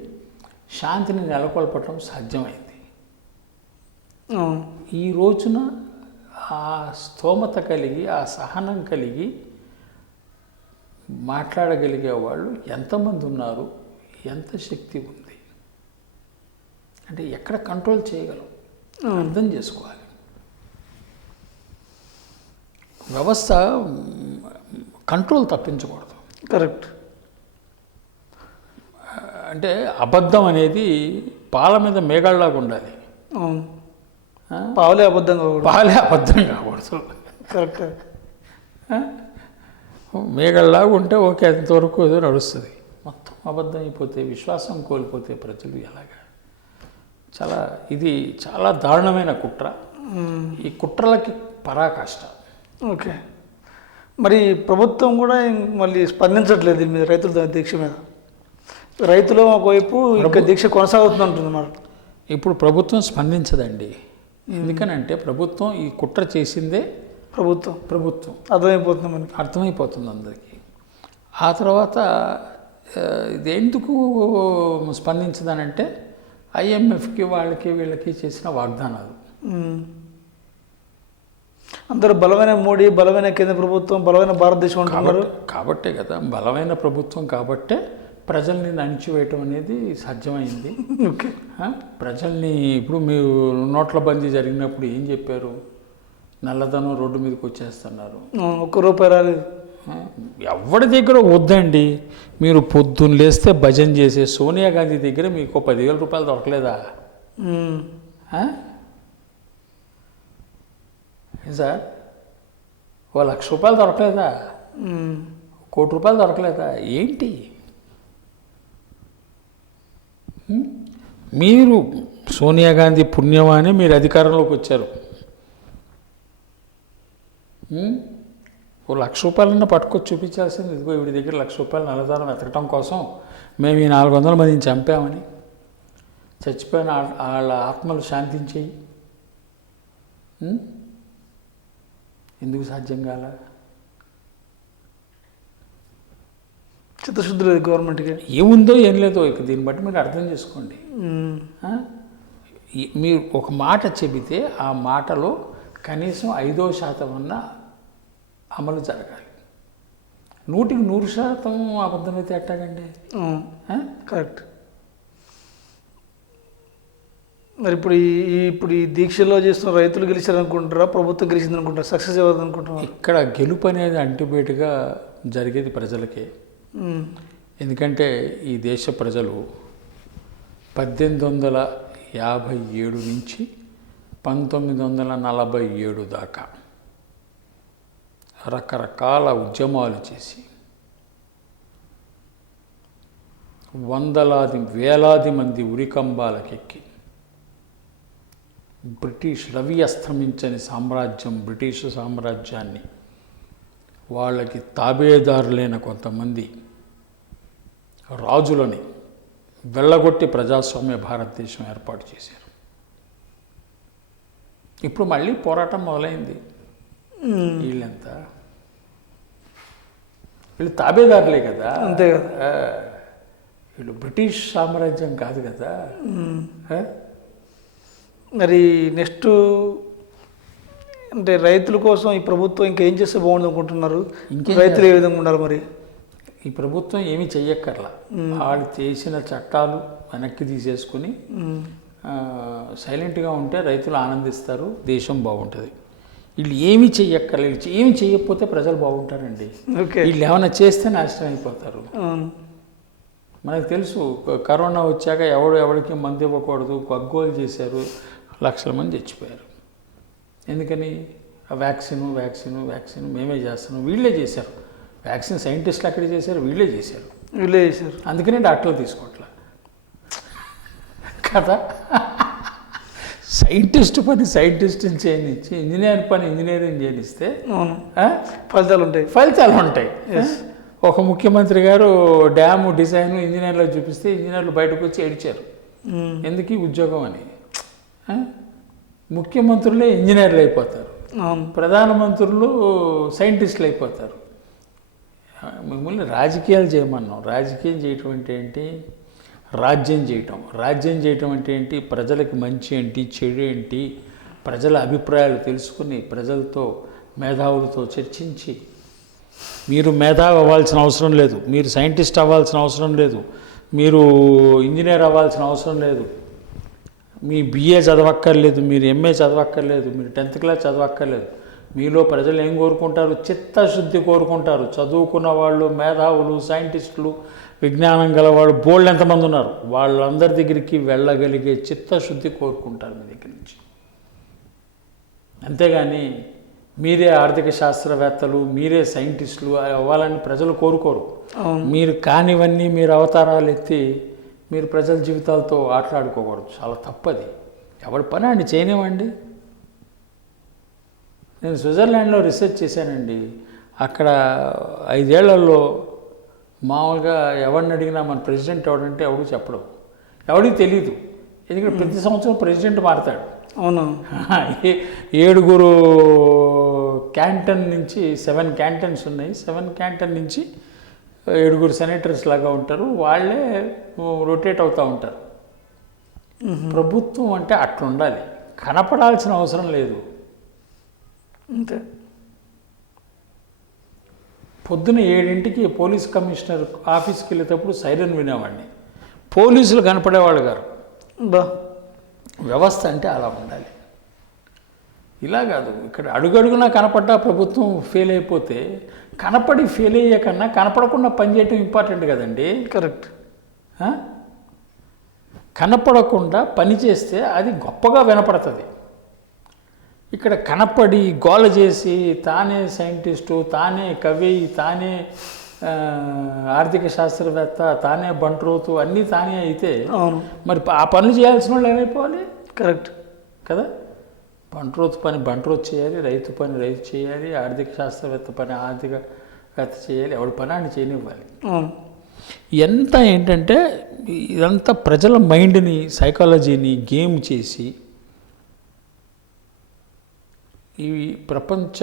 శాంతిని నెలకొల్పటం సాధ్యమైంది. ఈ రోజున ఆ స్తోమత కలిగి, ఆ సహనం కలిగి మాట్లాడగలిగే వాళ్ళు ఎంతమంది ఉన్నారు, ఎంత శక్తి ఉంది అంటే ఎక్కడ కంట్రోల్ చేయగలం అర్థం చేసుకోవాలి. వ్యవస్థ కంట్రోల్ తప్పించకూడదు. కరెక్ట్. అంటే అబద్ధం అనేది పాల మీద మేఘాల్లాగా ఉండాలి. పాలే అబద్ధం కాకూడదు. కరెక్ట్. మేఘాల్లాగా ఉంటే ఓకే, అంతవరకు ఏదో నడుస్తుంది. మొత్తం అబద్ధం అయిపోతే, విశ్వాసం కోల్పోతే ప్రజలు ఎలాగా? ఇది చాలా దారుణమైన కుట్ర. ఈ కుట్రలకి పరాకాష్ట. ఓకే. మరి ప్రభుత్వం కూడా మళ్ళీ స్పందించట్లేదు దీని మీద, రైతుల దీక్ష మీద. రైతులు ఒకవైపు ఇంకా దీక్ష కొనసాగుతుంది మరి. ఇప్పుడు ప్రభుత్వం స్పందించదండి. ఎందుకనంటే ప్రభుత్వం ఈ కుట్ర చేసిందే ప్రభుత్వం అర్థమైపోతుంది అందరికీ. ఆ తర్వాత ఇది ఎందుకు స్పందించదనంటే IMFకి వాళ్ళకి వీళ్ళకి చేసిన వాగ్దానాలు. అందరూ బలమైన మోడీ, బలమైన కేంద్ర ప్రభుత్వం, బలమైన భారతదేశం అంటున్నారు. కాబట్టే కదా, బలమైన ప్రభుత్వం కాబట్టే ప్రజల్ని అణిచివేయటం అనేది సాధ్యమైంది. ప్రజల్ని ఇప్పుడు మీరు నోట్ల బందీ జరిగినప్పుడు ఏం చెప్పారు? నల్లధనం రోడ్డు మీదకి వచ్చేస్తున్నారు, ₹1 రాలేదు. ఎవరి దగ్గర వద్దండి. మీరు పొద్దున్న లేస్తే భజన చేసే సోనియా గాంధీ దగ్గర మీకు ₹10,000 దొరకలేదా? సార్, ₹1,00,000 దొరకలేదా? ₹1,00,00,000 దొరకలేదా? ఏంటి మీరు? సోనియా గాంధీ పుణ్యమానే మీరు అధికారంలోకి వచ్చారు. ఉమ్? ఓ ₹1,00,000 పట్టుకొచ్చి చూపించాల్సింది, ఇదిగో వీడి దగ్గర ₹1,00,000 నల్లధనం వెతకటం కోసం మేము ఈ 400 మందిని చంపామని, చచ్చిపోయిన వాళ్ళ ఆత్మలు శాంతించేయి. ఎందుకు సాధ్యం కాల? చిత్తశుద్ధి లేదు గవర్నమెంట్కి. ఏముందో ఏం లేదో ఇక దీన్ని బట్టి మీరు అర్థం చేసుకోండి. ఆ? మీరు ఒక మాట చెబితే ఆ మాటలో కనీసం 5% అమలు జరగాలి. 100% అబద్ధమైతే ఎట్టాగండి? కరెక్ట్. మరి ఇప్పుడు ఈ దీక్షలో చేస్తున్న రైతులు గెలిచారనుకుంటారా, ప్రభుత్వం గెలిచింది అనుకుంటారా, సక్సెస్ అవ్వదు అనుకుంటారా? ఇక్కడ గెలుపు అనేది అంటిబేటుగా జరిగేది ప్రజలకే. ఎందుకంటే ఈ దేశ ప్రజలు 1857 నుంచి 1947 దాకా రకరకాల ఉద్యమాలు చేసి వేలాది మంది ఉరికంబాలకెక్కి బ్రిటిష్ రవి అస్తమించని సామ్రాజ్యం, బ్రిటిష్ సామ్రాజ్యాన్ని వాళ్ళకి తాబేదారులైన కొంతమంది రాజులని వెళ్ళగొట్టి ప్రజాస్వామ్య భారతదేశం ఏర్పాటు చేశారు. ఇప్పుడు మళ్ళీ పోరాటం మొదలైంది. వీళ్ళు తాబేదారులే కదా, అంతే కదా. వీళ్ళు బ్రిటిష్ సామ్రాజ్యం కాదు కదా. మరి నెక్స్ట్ అంటే రైతుల కోసం ఈ ప్రభుత్వం ఇంకేం చేస్తే బాగుంది అనుకుంటున్నారు? రైతులు ఏ విధంగా ఉండాలి మరి? ఈ ప్రభుత్వం ఏమీ చెయ్యక్కర్లా. వాళ్ళు చేసిన చట్టాలు వెనక్కి తీసేసుకుని సైలెంట్గా ఉంటే రైతులు ఆనందిస్తారు, దేశం బాగుంటుంది. వీళ్ళు ఏమీ చెయ్యక్కర్లేదు. ఏమి చెయ్యకపోతే ప్రజలు బాగుంటారండి. వీళ్ళు ఏమైనా చేస్తే నాశనం అయిపోతారు. మనకు తెలుసు, కరోనా వచ్చాక ఎవరికి మందు ఇవ్వకూడదు, గగ్గోలు చేశారు, లక్షల మంది చచ్చిపోయారు. ఎందుకని? వ్యాక్సిన్ మేమే చేస్తున్నాం. వీళ్ళే చేశారు. వ్యాక్సిన్ సైంటిస్టులు అక్కడే చేశారు, వీళ్ళే చేశారు. అందుకనే డాక్టర్లు తీసుకోవట్లే కదా. సైంటిస్ట్ పని సైంటిస్ట్ని చేయనిచ్చి, ఇంజనీర్ పని ఇంజనీరింగ్ చేయనిస్తే ఫలితాలు ఉంటాయి. ఒక ముఖ్యమంత్రి గారు డ్యాము డిజైన్ ఇంజనీర్లకు చూపిస్తే ఇంజనీర్లు బయటకు వచ్చి ఏడిచారు. ఎందుకు? ఉద్యోగం అని. ముఖ్యమంత్రులే ఇంజనీర్లు అయిపోతారు, ప్రధానమంత్రులు సైంటిస్టులు అయిపోతారు. మిమ్మల్ని రాజకీయాలు చేయమన్నాం. రాజకీయం చేయటం అంటే ఏంటి? రాజ్యం చేయటం అంటే ఏంటి? ప్రజలకు మంచి ఏంటి, చెడు ఏంటి, ప్రజల అభిప్రాయాలు తెలుసుకుని ప్రజలతో, మేధావులతో చర్చించి, మీరు మేధావి అవ్వాల్సిన అవసరం లేదు, మీరు సైంటిస్ట్ అవ్వాల్సిన అవసరం లేదు, మీరు ఇంజనీర్ అవ్వాల్సిన అవసరం లేదు, మీ BA చదవక్కర్లేదు, మీరు MA చదవక్కర్లేదు, మీరు 10th క్లాస్ చదవక్కర్లేదు. మీలో ప్రజలు ఏం కోరుకుంటారు? చిత్తశుద్ధి కోరుకుంటారు. చదువుకున్న వాళ్ళు, మేధావులు, సైంటిస్టులు, విజ్ఞానం గల వాళ్ళు బోల్డ్ ఎంతమంది ఉన్నారు, వాళ్ళందరి దగ్గరికి వెళ్ళగలిగే చిత్తశుద్ధి కోరుకుంటారు మీ దగ్గర నుంచి. అంతేగాని మీరే ఆర్థిక శాస్త్రవేత్తలు, మీరే సైంటిస్టులు అవ్వాలని ప్రజలు కోరుకోరు. మీరు కానివన్నీ మీరు అవతారాలు ఎత్తి మీరు ప్రజల జీవితాలతో ఆటలాడుకోకూడదు. చాలా తప్పది. ఎవరి పని అండి చేయనివ్వండి. నేను స్విట్జర్లాండ్లో రీసెర్చ్ చేశానండి. అక్కడ 5 ఏళ్లలో మామూలుగా ఎవరిని అడిగినా మన ప్రెసిడెంట్ ఎవడంటే ఎవడు చెప్పడం, ఎవడికి తెలియదు. ఎందుకంటే ప్రతి సంవత్సరం ప్రెసిడెంట్ మారుతాడు. అవును. 7 క్యాంటన్ నుంచి 7 క్యాంటన్స్ ఉన్నాయి. 7 క్యాంటన్ నుంచి 7 సెనేటర్స్ లాగా ఉంటారు. వాళ్ళే రొటేట్ అవుతూ ఉంటారు. ప్రభుత్వం అంటే అట్లా ఉండాలి. కనపడాల్సిన అవసరం లేదు. అంతే. పొద్దున 7ంటికి పోలీస్ కమిషనర్ ఆఫీస్కి వెళ్ళేటప్పుడు సైరన్ వినేవాడిని. పోలీసులు కనపడేవాళ్ళు గారు. వ్యవస్థ అంటే అలా ఉండాలి. ఇలా కాదు. ఇక్కడ అడుగడుగునా కనపడ్డా ప్రభుత్వం ఫెయిల్ అయిపోతే, కనపడి ఫెయిల్ అయ్యే కన్నా కనపడకుండా పనిచేయటం ఇంపార్టెంట్ కదండి. కరెక్ట్. కనపడకుండా పని చేస్తే అది గొప్పగా వినపడుతుంది. ఇక్కడ కనపడి గోల చేసి తానే సైంటిస్టు, తానే కవి, తానే ఆర్థిక శాస్త్రవేత్త, తానే బంట్రోతు అన్నీ తానే అయితే మరి ఆ పనులు చేయాల్సిన వాళ్ళు ఏమైపోవాలి? కరెక్ట్ కదా. బంట్రోతు పని బంట్రోతు చేయాలి, రైతు పని రైతు చేయాలి, ఆర్థిక శాస్త్రవేత్త పని ఆర్థికవేత్త చేయాలి, ఎవడి పని ఆయన చేయనివ్వాలి. ఎంత ఏంటంటే ఇదంతా ప్రజల మైండ్ని సైకాలజీని గేమ్ చేసి ఈ ప్రపంచ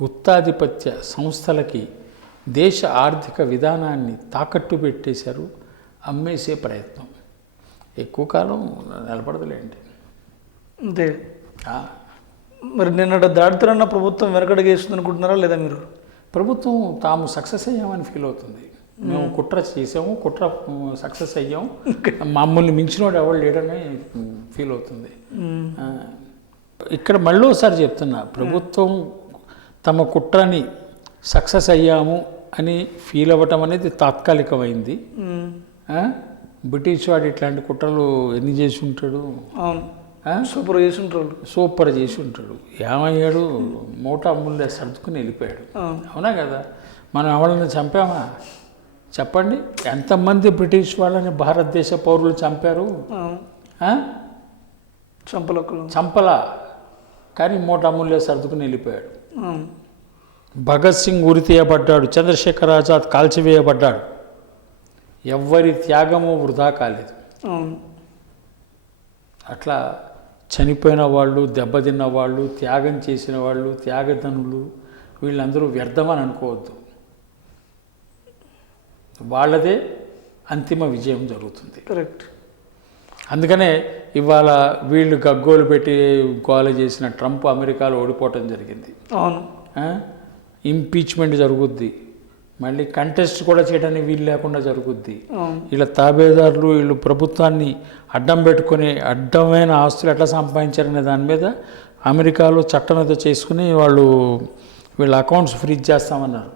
గుత్తాధిపత్య సంస్థలకి దేశ ఆర్థిక విధానాన్ని తాకట్టు పెట్టేశారు, అమ్మేసే ప్రయత్నం. ఎక్కువ కాలం నిలబడదులేండి. అంతే. మరి నిన్నటి దాడితోనన్న ప్రభుత్వం వెనకడుగేస్తుంది అనుకుంటున్నారా లేదా మీరు? ప్రభుత్వం తాము సక్సెస్ అయ్యామని ఫీల్ అవుతుంది. మేము కుట్ర చేసాము, కుట్ర సక్సెస్ అయ్యాం, మమ్మల్ని మించినోడు ఎవరు లేడని ఫీల్ అవుతుంది. ఇక్కడ మళ్ళీ ఒకసారి చెప్తున్నా, ప్రభుత్వం తమ కుట్రని సక్సెస్ అయ్యాము అని ఫీల్ అవ్వటం అనేది తాత్కాలికమైంది. బ్రిటిష్ వాడు ఇట్లాంటి కుట్రలు ఎన్ని చేసి ఉంటాడు? సూపర్ చేసి ఉంటాడు, సూపర్ చేసి ఉంటాడు. ఏమయ్యాడు? మూటా అమ్ముళ్ళే సర్దుకుని వెళ్ళిపోయాడు. అవునా కదా? మనం ఎవరైనా చంపామా? చెప్పండి. ఎంతమంది బ్రిటిష్ వాళ్ళని భారతదేశ పౌరులు చంపారు? చంపలా. కానీ మూట అమ్ముళ్ళే సర్దుకుని వెళ్ళిపోయాడు. భగత్ సింగ్ ఉరి తీయబడ్డాడు, చంద్రశేఖర్ ఆజాద్ కాల్చివేయబడ్డాడు. ఎవ్వరి త్యాగము వృధా కాలేదు. అట్లా చనిపోయిన వాళ్ళు, దెబ్బతిన్న వాళ్ళు, త్యాగం చేసిన వాళ్ళు, త్యాగధనులు వీళ్ళందరూ వ్యర్థమని అనుకోవద్దు. వాళ్ళదే అంతిమ విజయం జరుగుతుంది. కరెక్ట్. అందుకనే ఇవాళ వీళ్ళు గగ్గోలు పెట్టి గోల చేసిన ట్రంప్ అమెరికాలో ఓడిపోవటం జరిగింది. అవును. ఇంపీచ్మెంట్ జరుగుద్ది, మళ్ళీ కంటెస్ట్ కూడా చేయడానికి వీలు లేకుండా జరుగుద్ది. వీళ్ళ తాబేదారులు వీళ్ళు ప్రభుత్వాన్ని అడ్డం పెట్టుకుని అడ్డమైన ఆస్తులు ఎట్లా సంపాదించారనే దాని మీద అమెరికాలో చట్టం ఏదో చేసుకుని వాళ్ళు వీళ్ళ అకౌంట్స్ ఫ్రీజ్ చేస్తామన్నారు.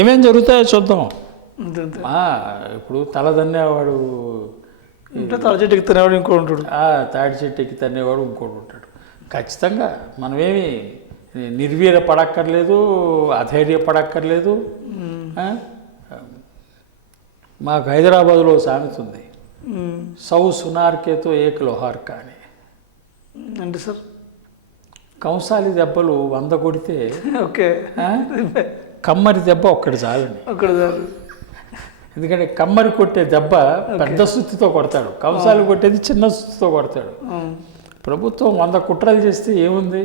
ఏమేం జరుగుతాయో చూద్దాం. ఇప్పుడు తలదన్నేవాడు తాడి చెట్టు ఎక్కుతానేవాడు ఇంకోటి ఉంటాడు, తాడి చెట్టు ఎక్కి తన్నేవాడు ఇంకోటి ఉంటాడు. ఖచ్చితంగా మనమేమి నిర్వీర్య పడక్కర్లేదు, అధైర్య పడక్కర్లేదు. మాకు హైదరాబాద్లో సామెత ఉంది, సౌ సునార్కేతో ఏక్ లోహార్కా అని. అంటే సార్ కంసాలి దెబ్బలు 100 కొడితే ఓకే, కమ్మరి దెబ్బ ఒక్కటి చాలని. ఎందుకంటే కమ్మరి కొట్టే దెబ్బ పెద్ద సుత్తితో కొడతాడు, కంసాలు కొట్టేది చిన్న సుత్తితో కొడతాడు. ప్రభుత్వం 100 కుట్రలు చేస్తే ఏముంది?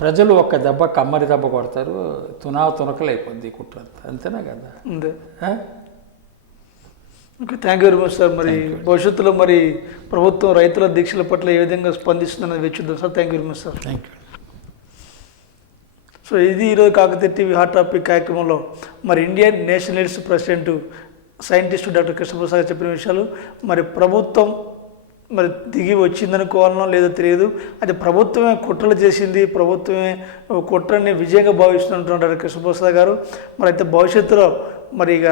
ప్రజలు ఒక్క దెబ్బ కమ్మరి దెబ్బ కొడతారు, తునకలు అయిపోద్ది కుట్ర. అంతేనా కదా? Okay, thank you very much sir. మరి భవిష్యత్తులో మరి ప్రభుత్వం రైతుల దీక్షల పట్ల ఏ విధంగా స్పందిస్తుందనేది వెచ్చుద్దాం sir. Thank you very much sir. Thank you. So ఇది ఈరోజు కాకతీయ టీవీ హాట్ టాపిక్ కార్యక్రమంలో మరి Indian nationalist president scientist doctor Krishnaprasad గారు చెప్పిన విషయాలు. మరి ప్రభుత్వం మరి దిగి వచ్చిందనుకోవాలనో లేదో తెలియదు, అది ప్రభుత్వమే కుట్రలు చేసింది, ప్రభుత్వమే కుట్రని విజయంగా భావిస్తుంటున్నారు డాక్టర్ కృష్ణప్రసాద్ గారు. మరి అయితే భవిష్యత్తులో మరి ఇక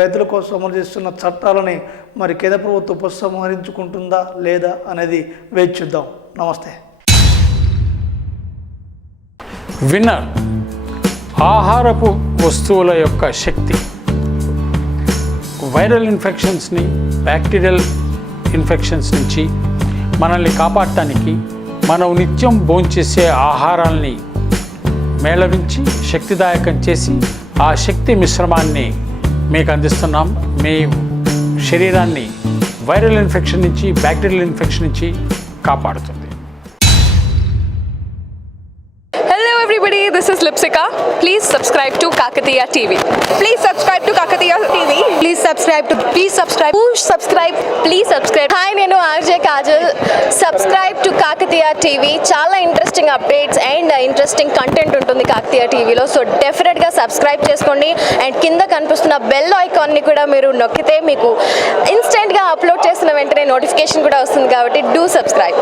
రైతుల కోసం అమలు చేస్తున్న చట్టాలని మరి కేంద్ర ప్రభుత్వం ఉపసంహరించుకుంటుందా లేదా అనేది వేచి చూద్దాం. నమస్తే. విన్నర్ ఆహారపు వస్తువుల యొక్క శక్తి వైరల్ ఇన్ఫెక్షన్స్ని, బ్యాక్టీరియల్ ఇన్ఫెక్షన్స్ నుంచి మనల్ని కాపాడటానికి మనం నిత్యం భోంచేసే ఆహారాల్ని మేళవించి శక్తిదాయకం చేసి ఆ శక్తి మిశ్రమాన్ని మీకు అందిస్తున్నాం. మీ శరీరాన్ని వైరల్ ఇన్ఫెక్షన్ నుంచి, బ్యాక్టీరియల్ ఇన్ఫెక్షన్ నుంచి కాపాడుతుంది. Everybody, this is Lipsika. Please subscribe to Kakatiya TV. Please subscribe to Kakatiya TV. Please subscribe. Push subscribe. Please subscribe. Hi, nenu RJ Kajal. Subscribe to Kakatiya TV. Chala interesting updates and interesting content untundi Kakatiya TV lo. So definitely ga subscribe cheskondi and kinda kanipustunna bell icon ni kuda meeru nokkite meeku instant ga upload chesina ventane notification kuda vastundi kabatti do subscribe.